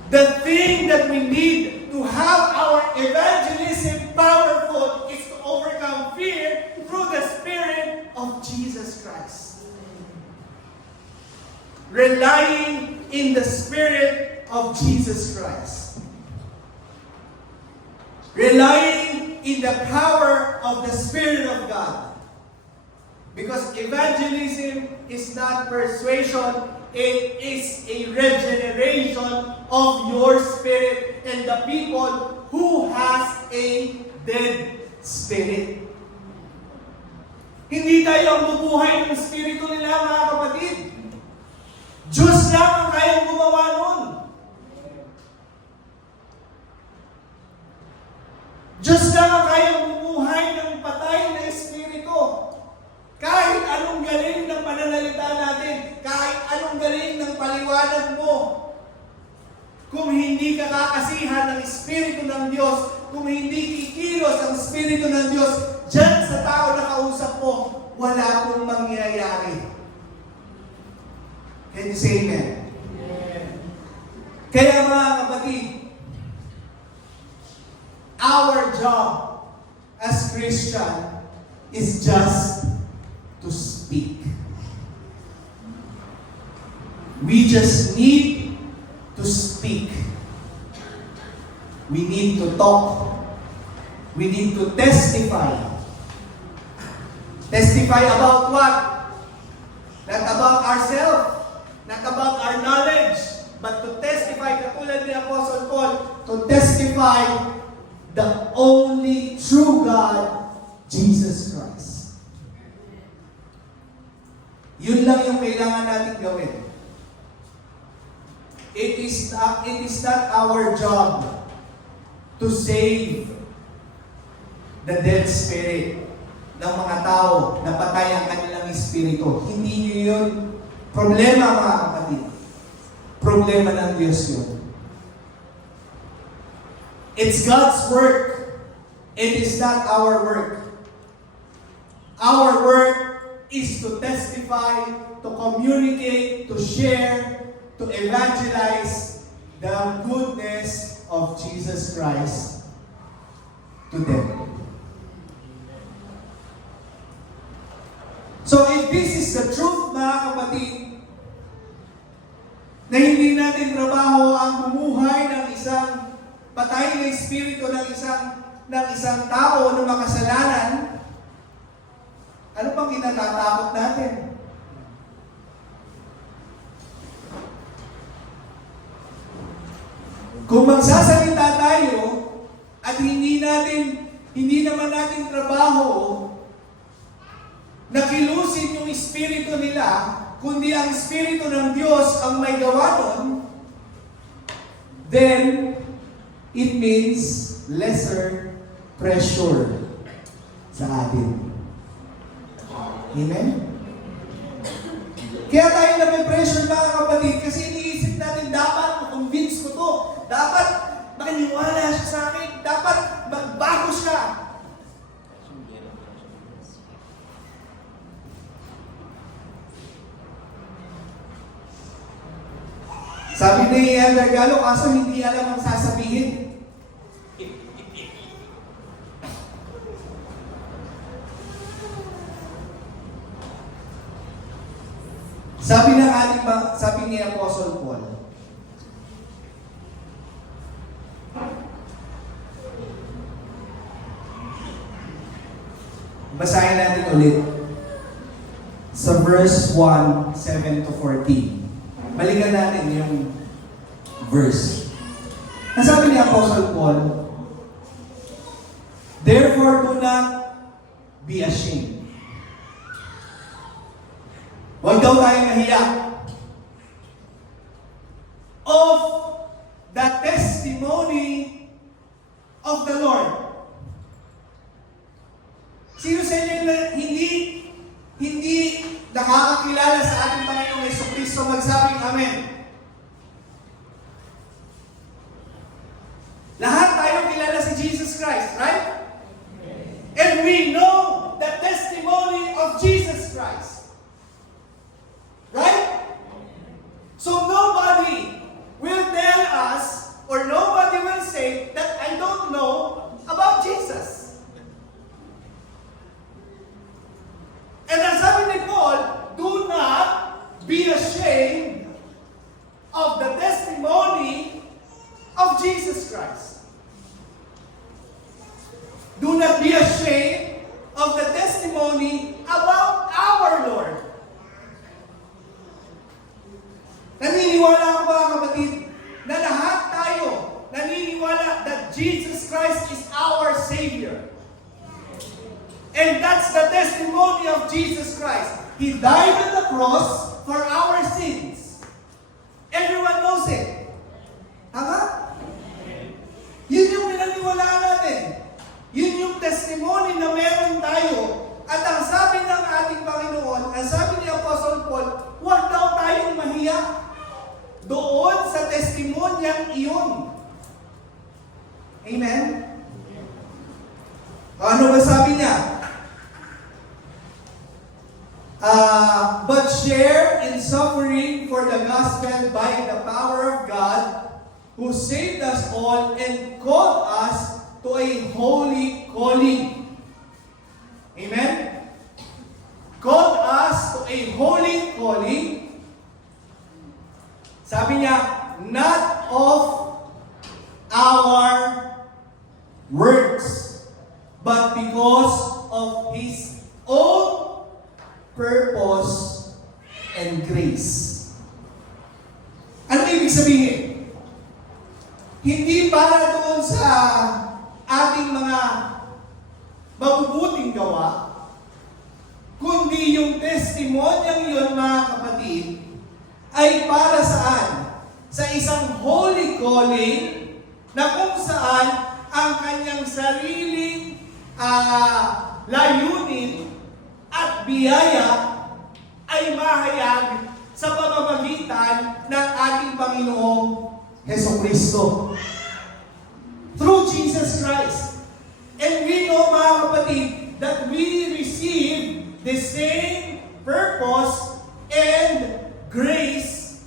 The thing that we need to have our evangelism powerful is to overcome fear through the Spirit of Jesus Christ. Relying in the Spirit of Jesus Christ. Relying in the power of the Spirit of God. Because evangelism is not persuasion, it is a regeneration of your spirit and the people who has a dead spirit. Hindi tayo ang bubuhay ng spirito nila, mga kapatid. Diyos lang ang kayang gumawa nun. Diyos lang ang kayang bumuhay ng patay na espiritu. Kahit anong galing ng pananalita natin, kahit anong galing ng paliwanag mo, kung hindi ka kakasihan ng Espiritu ng Diyos, kung hindi kikilos ang Espiritu ng Diyos, dyan sa tao na kausap mo, wala pong mangyayari. Can you say amen? Kaya mga kapatid, our job as Christian is just to speak. We just need to speak. We need to talk. We need to testify. Testify about what? Not about ourselves, not about our knowledge, but to testify, katulad ni Apostle Paul, to testify the only true God, Jesus Christ. Yun lang yung kailangan natin gawin. It is not our job to save the dead spirit ng mga tao na patay ang kanilang espiritu. Hindi nyo yun problema, mga kapatid. Problema ng Diyos yun. It's God's work. It is not our work. Our work is to testify, to communicate, to share, to evangelize the goodness of Jesus Christ to them. So if this is the truth, mga kapatid, na hindi natin trabaho ang bumuhay ng isang patay na espiritu ng isang tao na makasalanan, ano pang kinatatakot natin? Kung magsasalita tayo at hindi naman natin trabaho na kilusin yung espiritu nila, kundi ang espiritu ng Diyos ang may gawa nun, then it means lesser pressure sa atin. Amen? Kaya tayo na may pressure, mga kapatid, kasi iniisip natin, dapat ma-convince ko to. Dapat makiniwala siya sa akin. Dapat magbago siya. Sabi ni Elder Galo, kaso hindi alam ang sasabihin. Sabi ni Apostle Paul, basahin natin ulit sa verse 1, 7 to 14. Balikan natin yung verse. Nasabi ni Apostle Paul, therefore do not be ashamed. Huwag daw tayong mahiya of the testimony of the Lord. Sino sa inyo na hindi nakakakilala sa ating Panginoong Jesucristo, magsabing Amen. Lahat tayo kilala si Jesus Christ, right? And we know the testimony of Jesus Christ. Right? So nobody will tell us Naniniwala ako mga kapatid na lahat tayo naniniwala that Jesus Christ is our Savior. And that's the testimony of Jesus Christ. He died on the cross for our sins. Everyone knows it. Tama? Yun yung pinaniwalaan natin. Yun yung testimony na meron tayo. At ang sabi ng ating Panginoon, ang sabi ni Apostle Paul, huwag daw tayong mahiya doon sa testimonyang iyon. Amen? Ano ba sabi niya? But share in suffering for the gospel by the power of God, who saved us all and called us to a holy calling. Amen? Called us to a holy calling. Sabi niya, not of our works, but because of His own purpose and grace. Ano ibig sabihin? Hindi para doon sa ating mga mabubuting gawa, kundi yung testimonyang yun, mga kapatid, ay para saan? Sa isang holy calling na kung saan ang kanyang sariling layunin at biyaya ay mahayag sa pamamagitan ng ating Panginoong Hesukristo. Through Jesus Christ. And we know, mga kapatid, that we receive the same purpose and grace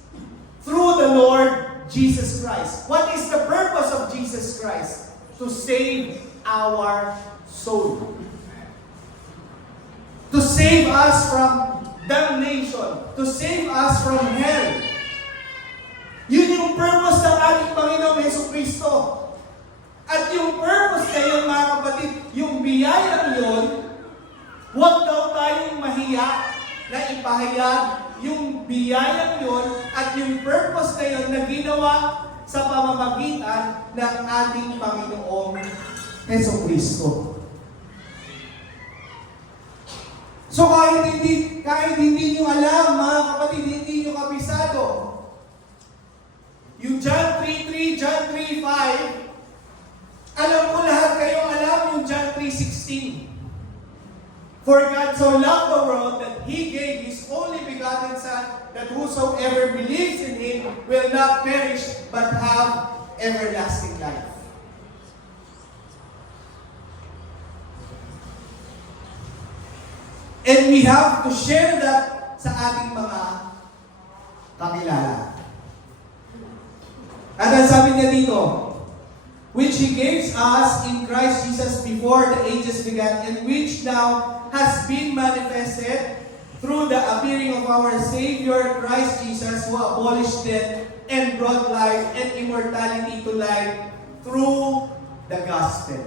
through the Lord Jesus Christ. What is the purpose of Jesus Christ? To save our soul. To save us from damnation. To save us from hell. Yun yung purpose ng ating Panginoong Hesukristo. At yung purpose na yun, mga kapatid, yung biyayang yun, huwag daw tayong mahiya na ipahayag yung biyayang yun at yung purpose na yun na ginawa sa pamamagitan ng ating Panginoong Hesukristo. So kahit hindi nyo alam, mga kapatid, hindi nyo kabisado, yung John 3:3, John 3:5, alam ko lahat kayong alam yung John 3:16. For God so loved the world that He gave His only begotten Son, that whosoever believes in Him will not perish but have everlasting life. And we have to share that sa ating mga kakilala. At ang sabi niya dito, which He gives us in Christ Jesus before the ages began, and which now has been manifested through the appearing of our Savior Christ Jesus, who abolished death and brought life and immortality to life through the gospel.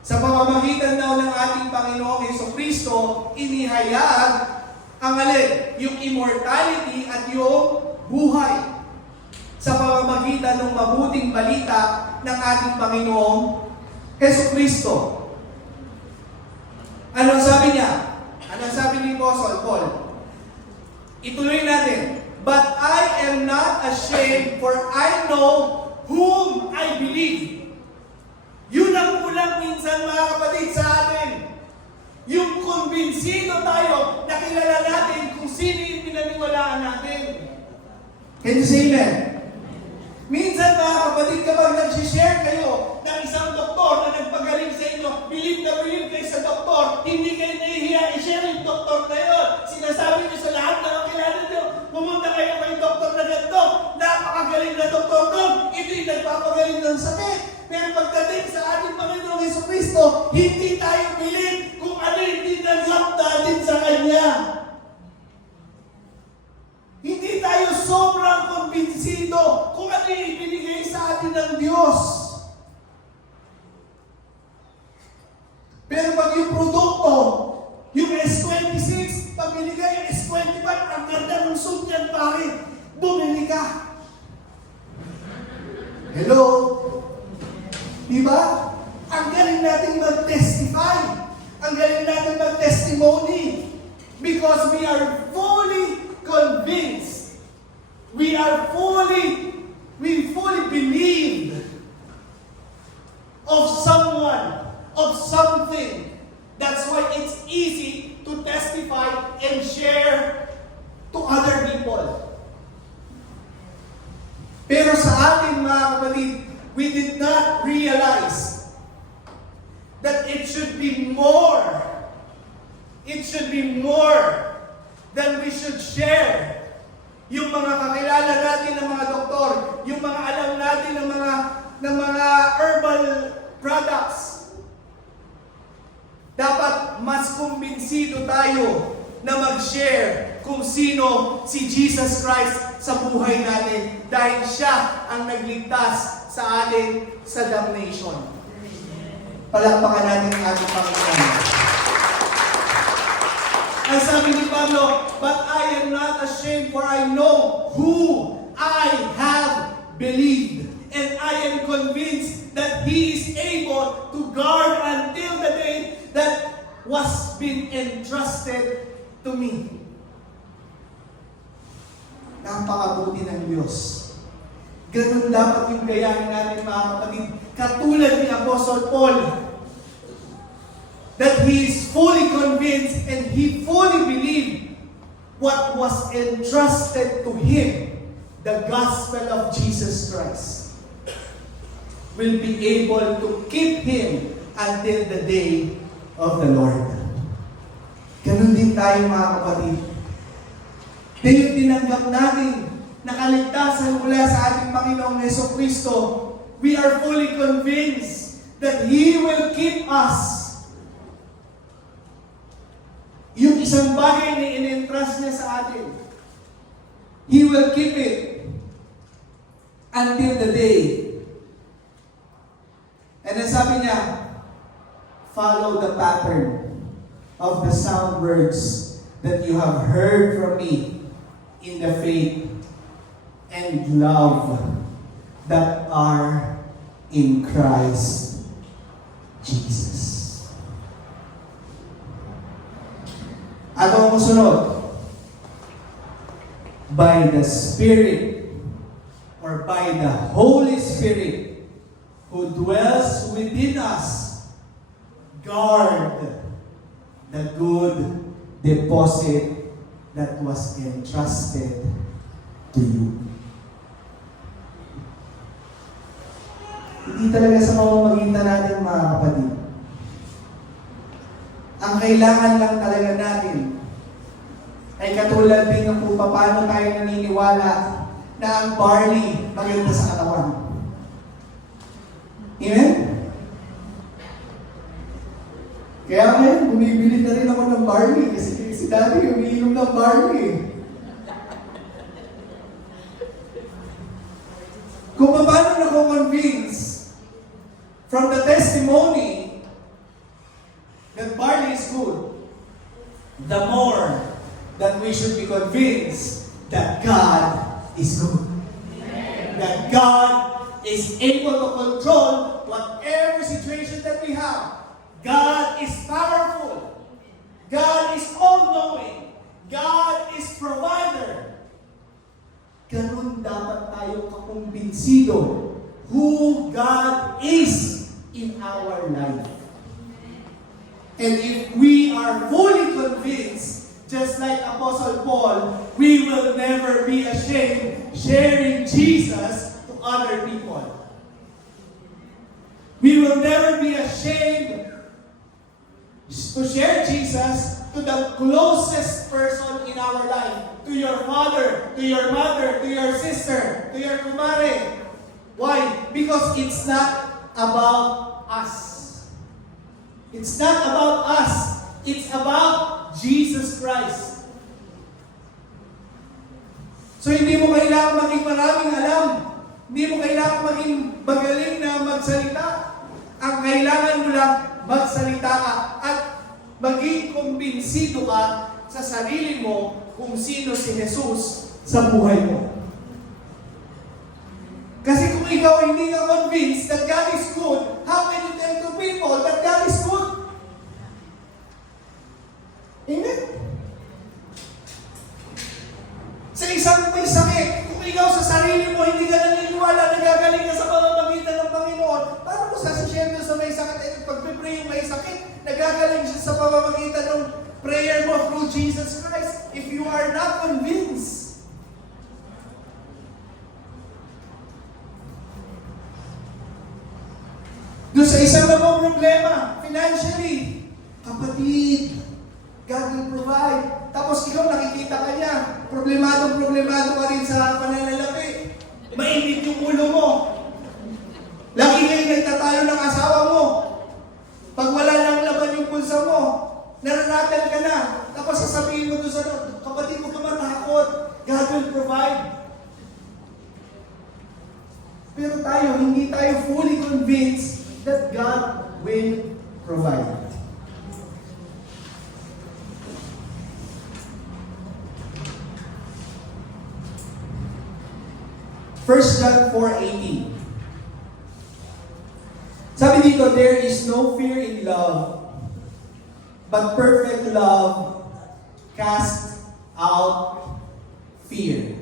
Sa pamamagitan daw ng ating Panginoong Hesukristo, inihayag ang alin? Yung immortality at yung buhay. Sa pamamagitan ng mabuting balita ng ating Panginoong Hesukristo. Anong sabi niya? Anong sabi ni Apostle Paul? Ituloy natin. But I am not ashamed, for I know whom I believe. Yun ang kulang minsan, mga kapatid, sa atin. Yung kumbinsido tayo na kilala natin kung sino yung pinaniwalaan natin. Can you say amen? Minsan, mga kapatid, kapag nag-share kayo ng isang doktor na nagpagaling sa inyo, believe na believe kayo sa doktor, hindi kayo nahihiya i-share yung doktor na yun. Sinasabi niyo sa lahat na kakilala niyo, pumunta kayo kay doktor na ganito, napakagaling na doktor doon, ito yung nagpapagaling ng sakit. Pero pagdating sa ating Panginoong Hesukristo, hindi tayo believe kung ano yung dinagap natin sa Kanya. Hindi tayo sobrang kumbinsido kung ano yung ibinigay sa atin ng Diyos. Pero pag yung produkto, yung S26, pag binigay yung S21, ang ganda ng suit yan, pare. Hello? Diba? Ang galing natin mag-testify. Ang galing natin mag-testimony. Because we are fully convinced. We fully believe of someone, of something. That's why it's easy to testify and share to other people. Pero sa atin mga kapatid, we did not realize that it should be more. It should be more than we should share. Yung mga kakilala natin ng mga doktor, yung mga alam natin ng mga herbal products. Dapat mas kumbinsido tayo na mag-share kung sino si Jesus Christ sa buhay natin dahil siya ang nagligtas sa atin sa damnation. Palakpakan natin ang ating Panginoon. Ang sabi ni Pablo, but I am not ashamed for I know who I have believed. And I am convinced that He is able to guard until the day that was been entrusted to me. Napakabuti ng Diyos. Ganun dapat yung gayahin natin mga kapatid. Katulad ni Apostle Paul, that he is fully convinced and he fully believed what was entrusted to him, the gospel of Jesus Christ, will be able to keep him until the day of the Lord. Ganun din tayo mga kapatid. Dahil tinanggap natin na kaligtasan mula sa ating Panginoong Jesucristo, we are fully convinced that He will keep us. Yung isang bagay na in-entrust niya sa atin, He will keep it until the day. And then sabi niya, follow the pattern of the sound words that you have heard from me in the faith and love that are in Christ Jesus. At ang musunod, by the Spirit or by the Holy Spirit who dwells within us, guard the good deposit that was entrusted to you. Hindi talaga sa mamamagitan natin mga kapatid. Ang kailangan lang talaga natin ay katulad din ng kung paano tayo naniniwala na ang barley maganda sa katawan. Amen? Kaya ngayon, bumibili na rin ako ng barley kasi si Daddy umiinom ng barley. Kung paano na-convince from the testimony that barley is good, the more that we should be convinced that God is good. That God is able to control whatever situation that we have. God is powerful. God is all-knowing. God is provider. Ganun dapat tayo kakumbinsido who God is in our life. And if we are fully convinced, just like Apostle Paul, we will never be ashamed sharing Jesus to other people. We will never be ashamed to share Jesus to the closest person in our life. To your father, to your mother, to your sister, to your kumare. Why? Because it's not about us. It's not about us. It's about Jesus Christ. So hindi mo kailangan maging maraming alam. Hindi mo kailangan maging magaling na magsalita. Ang kailangan mo lang magsalita ka at maging kumbinsido ka sa sarili mo kung sino si Jesus sa buhay mo. Kasi kung ikaw ay hindi ka convinced that God is good, how can you tell to people that God is good? Amen? Sa isang may sakit, kung ikaw sa sarili mo hindi ka naniniwala na gagaling ka sa pamamagitan ng Panginoon, paano mo sasashare doon sa may sakit? Eh, pag-pray yung may sakit, nagagaling siya sa pamamagitan ng prayer mo through Jesus Christ. If you are not convinced, doon sa isang namang problema, financially, kapatid, God will provide. Tapos ikaw nakikita ka niya, problemado ka rin sa pananalapi. Mainit yung ulo mo. Lagi kayo nagtatalo ng asawa mo. Pag wala nang laban yung pulsa mo, naranatal ka na. Tapos sasabihin mo doon sa kapatid, mo ka matakot. God will provide. Pero tayo, hindi tayo fully convinced that God will provide. First John 4:18. Sabi dito, there is no fear in love, but perfect love casts out fear.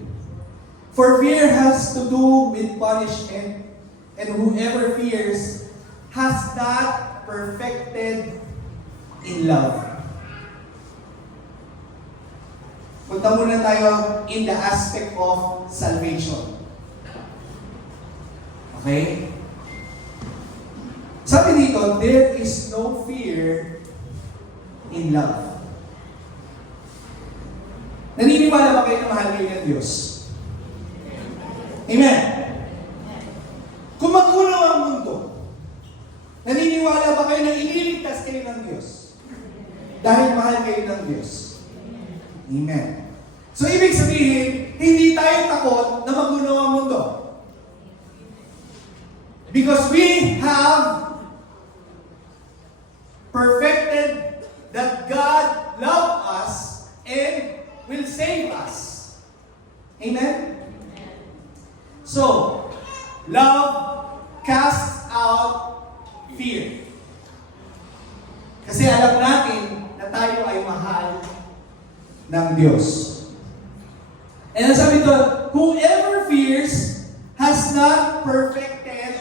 For fear has to do with punishment, and whoever fears has not perfected in love. Punta muna tayo in the aspect of salvation. Okay? Sabi dito, there is no fear in love. Naniniwala ba kayo na mahal kayo ng Diyos? Amen? Kung magunaw ang mundo, naniniwala ba kayo na ililigtas kayo ng Diyos? Dahil mahal kayo ng Diyos. Amen. So, ibig sabihin, hindi tayo takot na magunaw ang mundo. Because we have perfected that God loved us and will save us. Amen? So, love casts out fear. Kasi alam natin na tayo ay mahal ng Diyos. And sabi ito, whoever fears has not perfected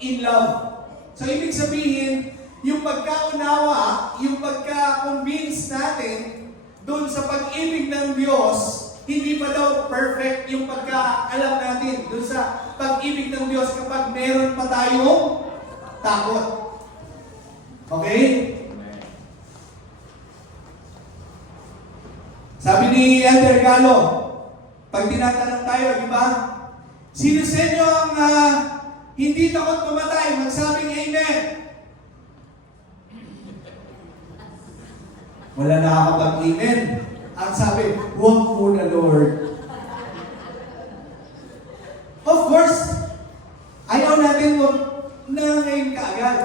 in love. So, ibig sabihin, yung pagkaunawa, yung pagka-convince natin doon sa pag-ibig ng Diyos, hindi pa daw perfect yung pagka-alam natin doon sa pag-ibig ng Diyos kapag meron pa tayong takot. Okay? Sabi ni Elder Galo, pag tinatanong tayo, di ba? Sino sa inyo ang hindi takot mamatay? Magsabing amen. Wala nakakapag-amen. Ang sabi, huwag muna, Lord. Of course, ayaw natin huwag na ngayon kaagad.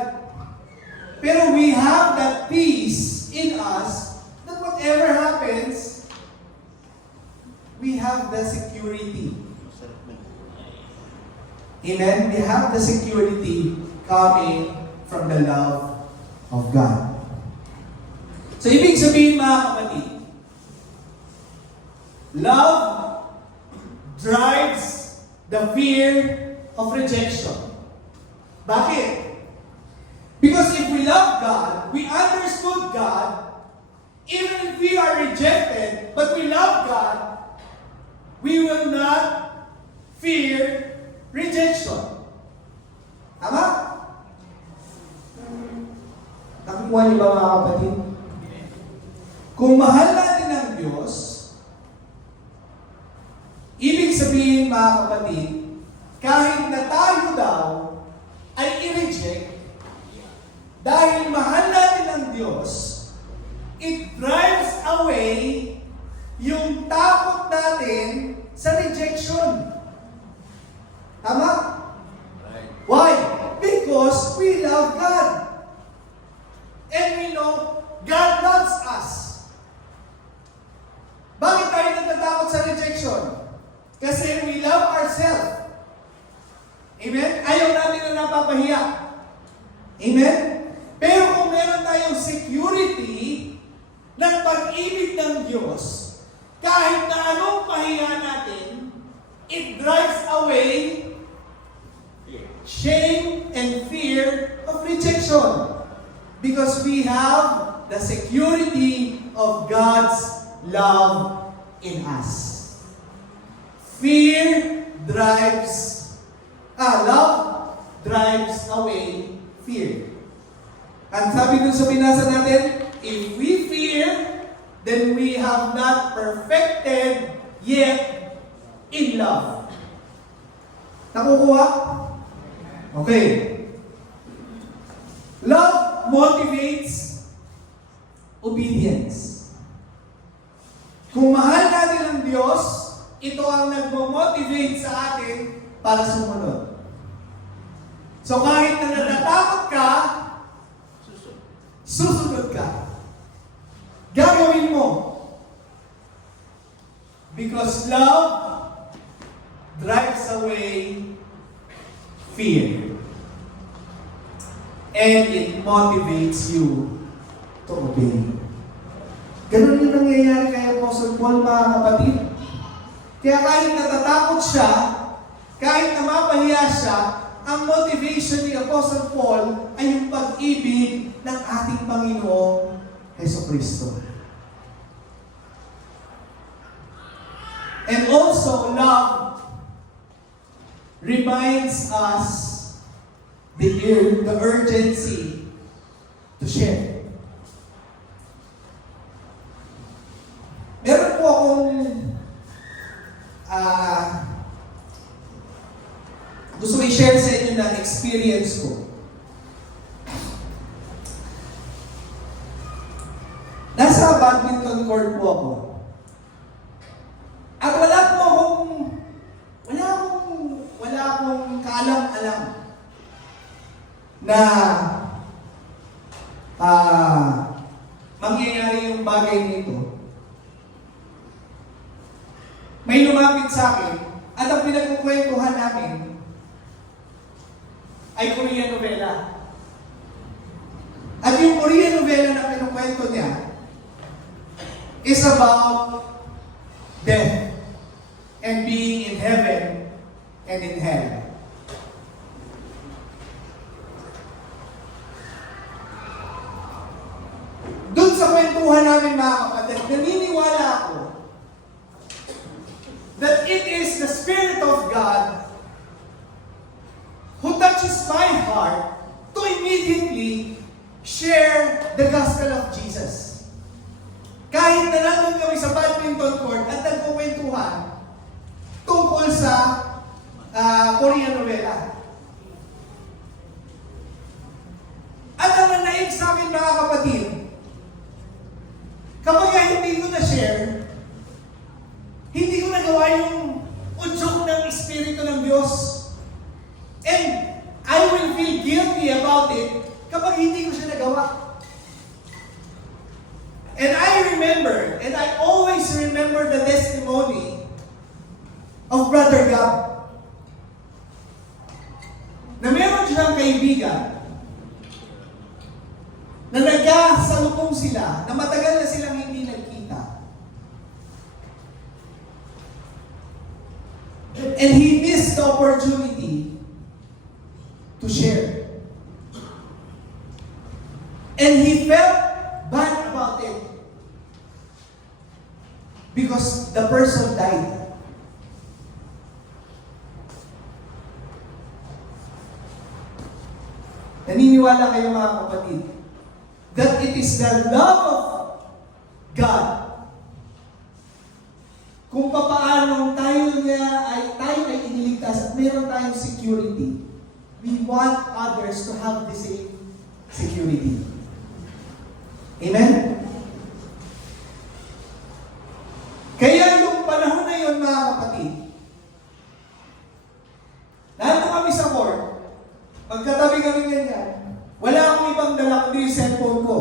Pero we have that peace in us that whatever happens, we have the security. Amen? We have the security coming from the love of God. So, ibig sabihin mga kapatid, love drives the fear of rejection. Bakit? Because if we love God, we understood God, even if we are rejected, but we love God, we will not fear rejection. Tama? Nakukuha niyo ba mga kapatid? Kung mahal natin ang Diyos, ibig sabihin mga kapatid, kahit na tayo daw ay i-reject, dahil mahal natin ang Diyos, it drives away yung takot natin sa rejection. Tama? Why? Because we love God. And we know God loves us. Bakit tayo natatakot sa rejection? Kasi we love ourselves. Amen? Ayaw napapahiya. Amen? Pero kung meron tayong security ng pag-ibig ng Diyos, kahit na anong pahiya natin, it drives away shame and fear of rejection. Because we have the security of God's love in us. Love drives away fear. Ang sabi dun sa binasa natin, if we fear, then we have not perfected yet in love. Nakukuha? Okay. Love motivates obedience. Kung mahal natin ang Diyos, ito ang nagmo-motivate sa atin para sumunod. So kahit na natatakot ka, susunod ka. Gagawin mo. Because love drives away fear. And it motivates you to obey. Ganun yung nangyayari kay Apostle Paul, mga kapatid. Kaya kahit natatakot siya, kahit na mapahiya siya, ang motivation ni Apostle Paul ay yung pag-ibig ng ating Panginoong Jesucristo. And also, love reminds us the urgency to share. Meron po akong gusto i-share sa inyo na experience ko. Nasa badminton court po ako. At wala akong kaalam-alam na mangyayari yung bagay nito. May lumapit sa akin at ang pinagkukwentuhan namin ay Korean novela. At yung Korean novela na pinukwento niya is about death and being in heaven and in hell. Doon sa kwentuhan namin, mga kapatid, naniniwala ako that it is the Spirit of God who touches my heart to immediately share the gospel of Jesus. Kahit na nandun kami sa badminton court at nagkukwentuhan tungkol sa Korean novela. At ang nanaig sa akin, mga kapatid, kapag hindi ko na-share, hindi ko nagawa yung udyok ng Espiritu ng Diyos. And I will feel guilty about it kapag hindi ko siya nagawa. And I remember, and I always remember the testimony of Brother Gab. Na meron siyang kaibigan na nagkasalubong sila, na matagal na silang hindi nagkita. And he missed the opportunity to share. And he felt bad about it because the person died. Naniniwala kayo, mga kapatid, that it is the love of God kung papaano tayo ay iniligtas at mayroon tayong security. We want others to have the same security. Amen? Kaya yung panahon na yun, mga kapatid, nandun kami sa court, magkatabi kami ganyan, wala akong ibang dala kundi yung cellphone ko.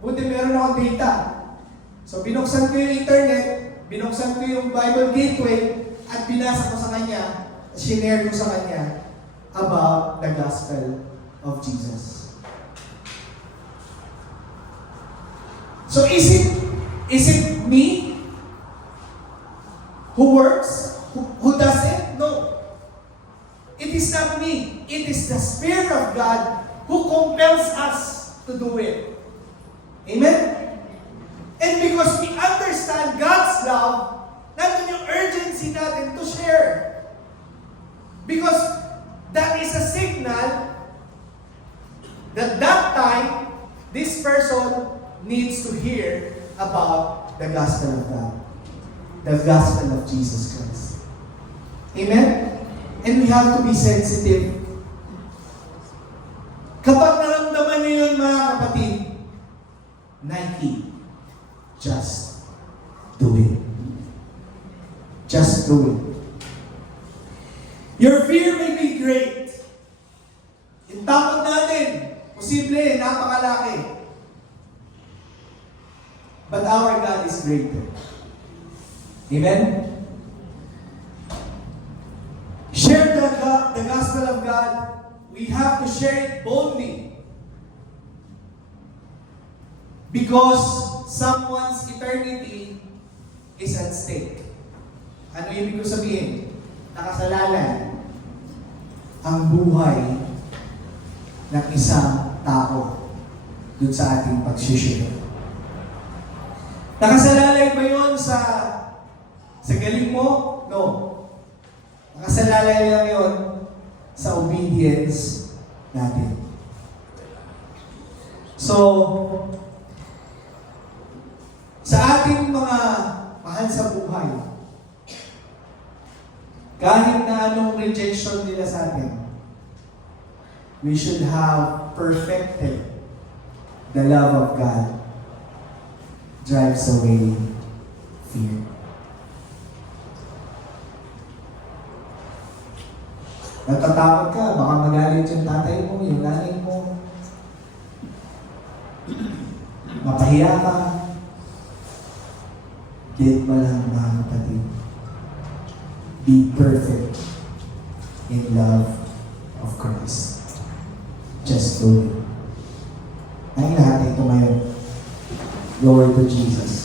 Buti meron akong data. So binuksan ko yung internet, binuksan ko yung Bible Gateway, at binasa ko sa kanya, at shinare ko sa kanya about the gospel of Jesus. So is it me who works? Who does it? No. It is not me. It is the Spirit of God who compels us to do it. Amen? And because we understand God's love, nandun yung urgency natin to share. Because that is a signal that time, this person needs to hear about The gospel of God. The gospel of Jesus Christ. Amen? And we have to be sensitive. Kapag naramdaman niyo yun, mga kapatid, Nike, just do it. Just do it. your fear may be great. Yung takot natin, posible, napakalaki. But our God is greater. Amen? Share the gospel of God. We have to share it boldly. Because someone's eternity is at stake. Ano ibig ko sabihin? Nakasalalay ang buhay ng isang tao dun sa ating pagsishare. Nakasalalay ba yun sa galing mo? No. Nakasalalay lang yun sa obedience natin. So, sa ating mga mahal sa buhay, kahit na anong rejection nila sa atin, We should have perfected the love of God drives away fear. Natatakot ka, baka magalit yung tatay mo, yung nanay mo. Mapahiya ka. Date mo lang, mga kapatid. Be perfect in love of Christ. Just do it. Ay lahat ay tumayo. Glory to Jesus.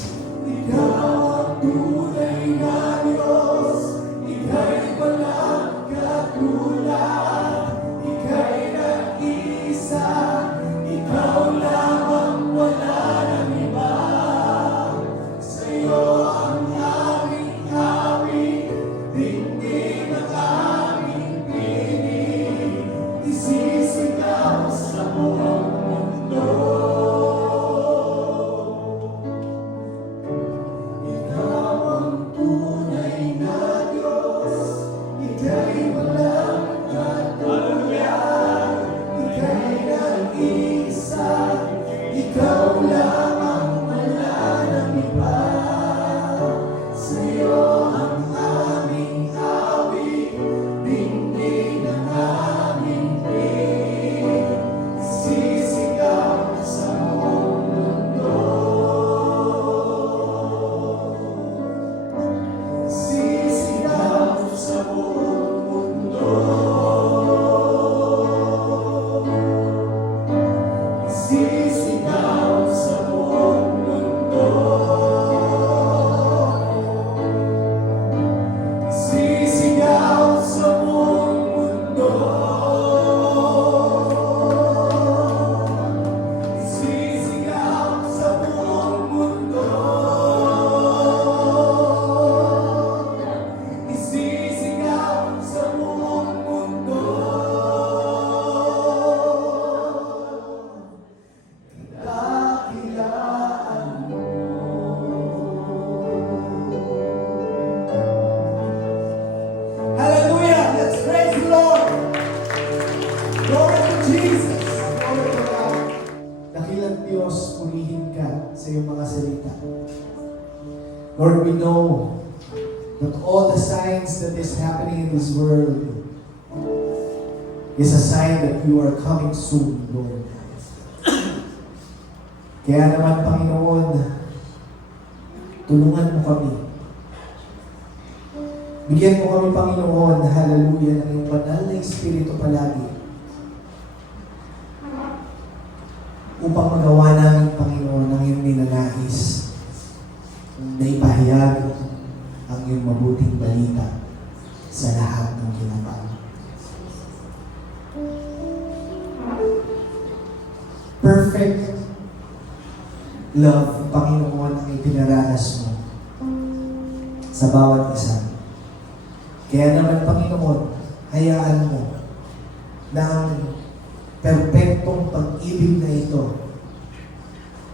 hallelujah! Let's praise the Lord! Glory to Jesus! Glory to God! Dakilang Diyos, purihin ka sa iyong mga salita. Lord, we know that all the signs that is happening in this world is a sign that you are coming soon, Lord. Kaya naman, Panginoon, tulungan mo kami Bigyan mo kami, Panginoon, hallelujah, ng iyong banal na Espiritu palagi. Upang magawa namin, Panginoon, ang iyong ninanais na ipahayag ang iyong mabuting balita sa lahat ng ginagawa. Perfect love, Panginoon, ang ipinaranas mo sa bawat isa. Kaya naman, Panginoon, hayaan mo na ang perpektong pag-ibig na ito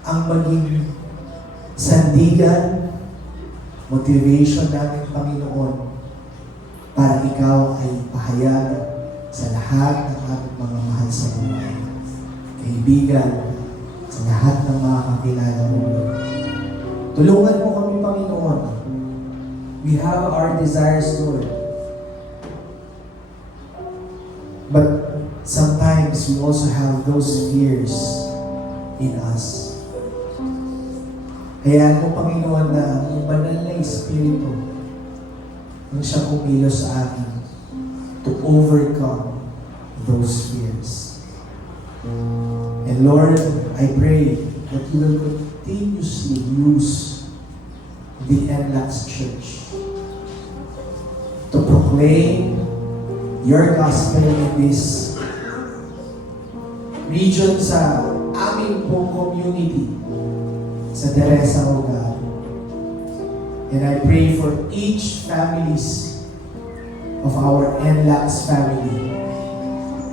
ang maging sandigan, motivation namin, Panginoon, para ikaw ay pahayag sa lahat ng aming mga mahal sa buhay. Kaibigan, sa lahat ng mga kakilala mo. Tulungan mo kami, Panginoon. We have our desires, Lord. But sometimes we also have those fears in us. Hayaan mo, Panginoon, na ang banal na Espiritu ang siya kumilos sa akin to overcome those fears. And Lord, I pray that you will continuously use the NLAX Church to proclaim your gospel in this region sa aming pong community sa Teresa, O God. And I pray for each families of our NLAX family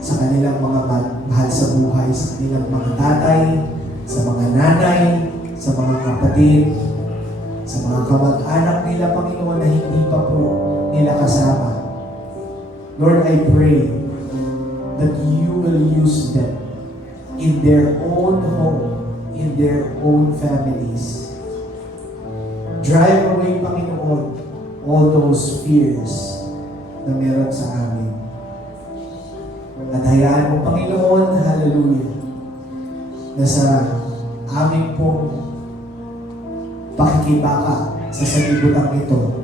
sa kanilang mga mahal sa buhay, sa kanilang mga tatay, sa mga nanay, sa mga kapatid, sa mga kamag-anak nila, Panginoon, na hindi pa po nila kasama. Lord, I pray that you will use them in their own home, in their own families. Drive away, Panginoon, all those fears na meron sa amin. At hayaan mo, Panginoon, hallelujah, na sa aming pong pakikibaka sa sanlibutan ito,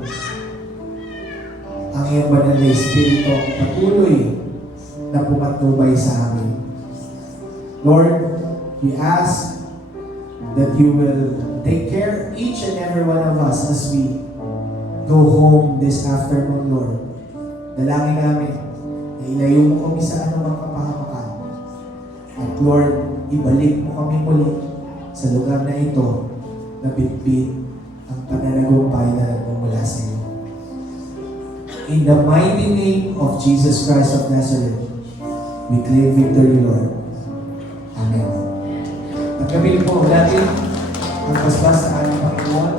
ang iyong banal na Espiritu ang patuloy na pumatnubay sa amin. Lord, we ask that you will take care each and every one of us as we go home this afternoon, Lord. Dalangin namin na ilayo mo kami sa anumang kapahamakan. At Lord, ibalik mo kami muli sa lugar na ito na bitbit ang pananagumpay na nagmumula sa iyo. In the mighty name of Jesus Christ of Nazareth, we claim victory, Lord. Amen. At kami po natin ang pasbas sa ating Panginoon,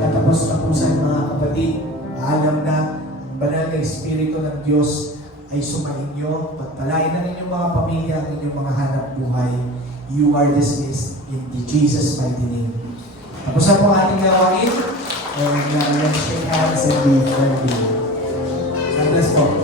katapos-tapusan mga kapatid, alam na ang banal na Espiritu ng Diyos ay sumainyo, pagpalain na ninyong mga pamilya, ang inyong mga hanap buhay. You are dismissed in Jesus' mighty name. Tapos na po ang ating gawain, and let's shake hands and be friendly. God bless po.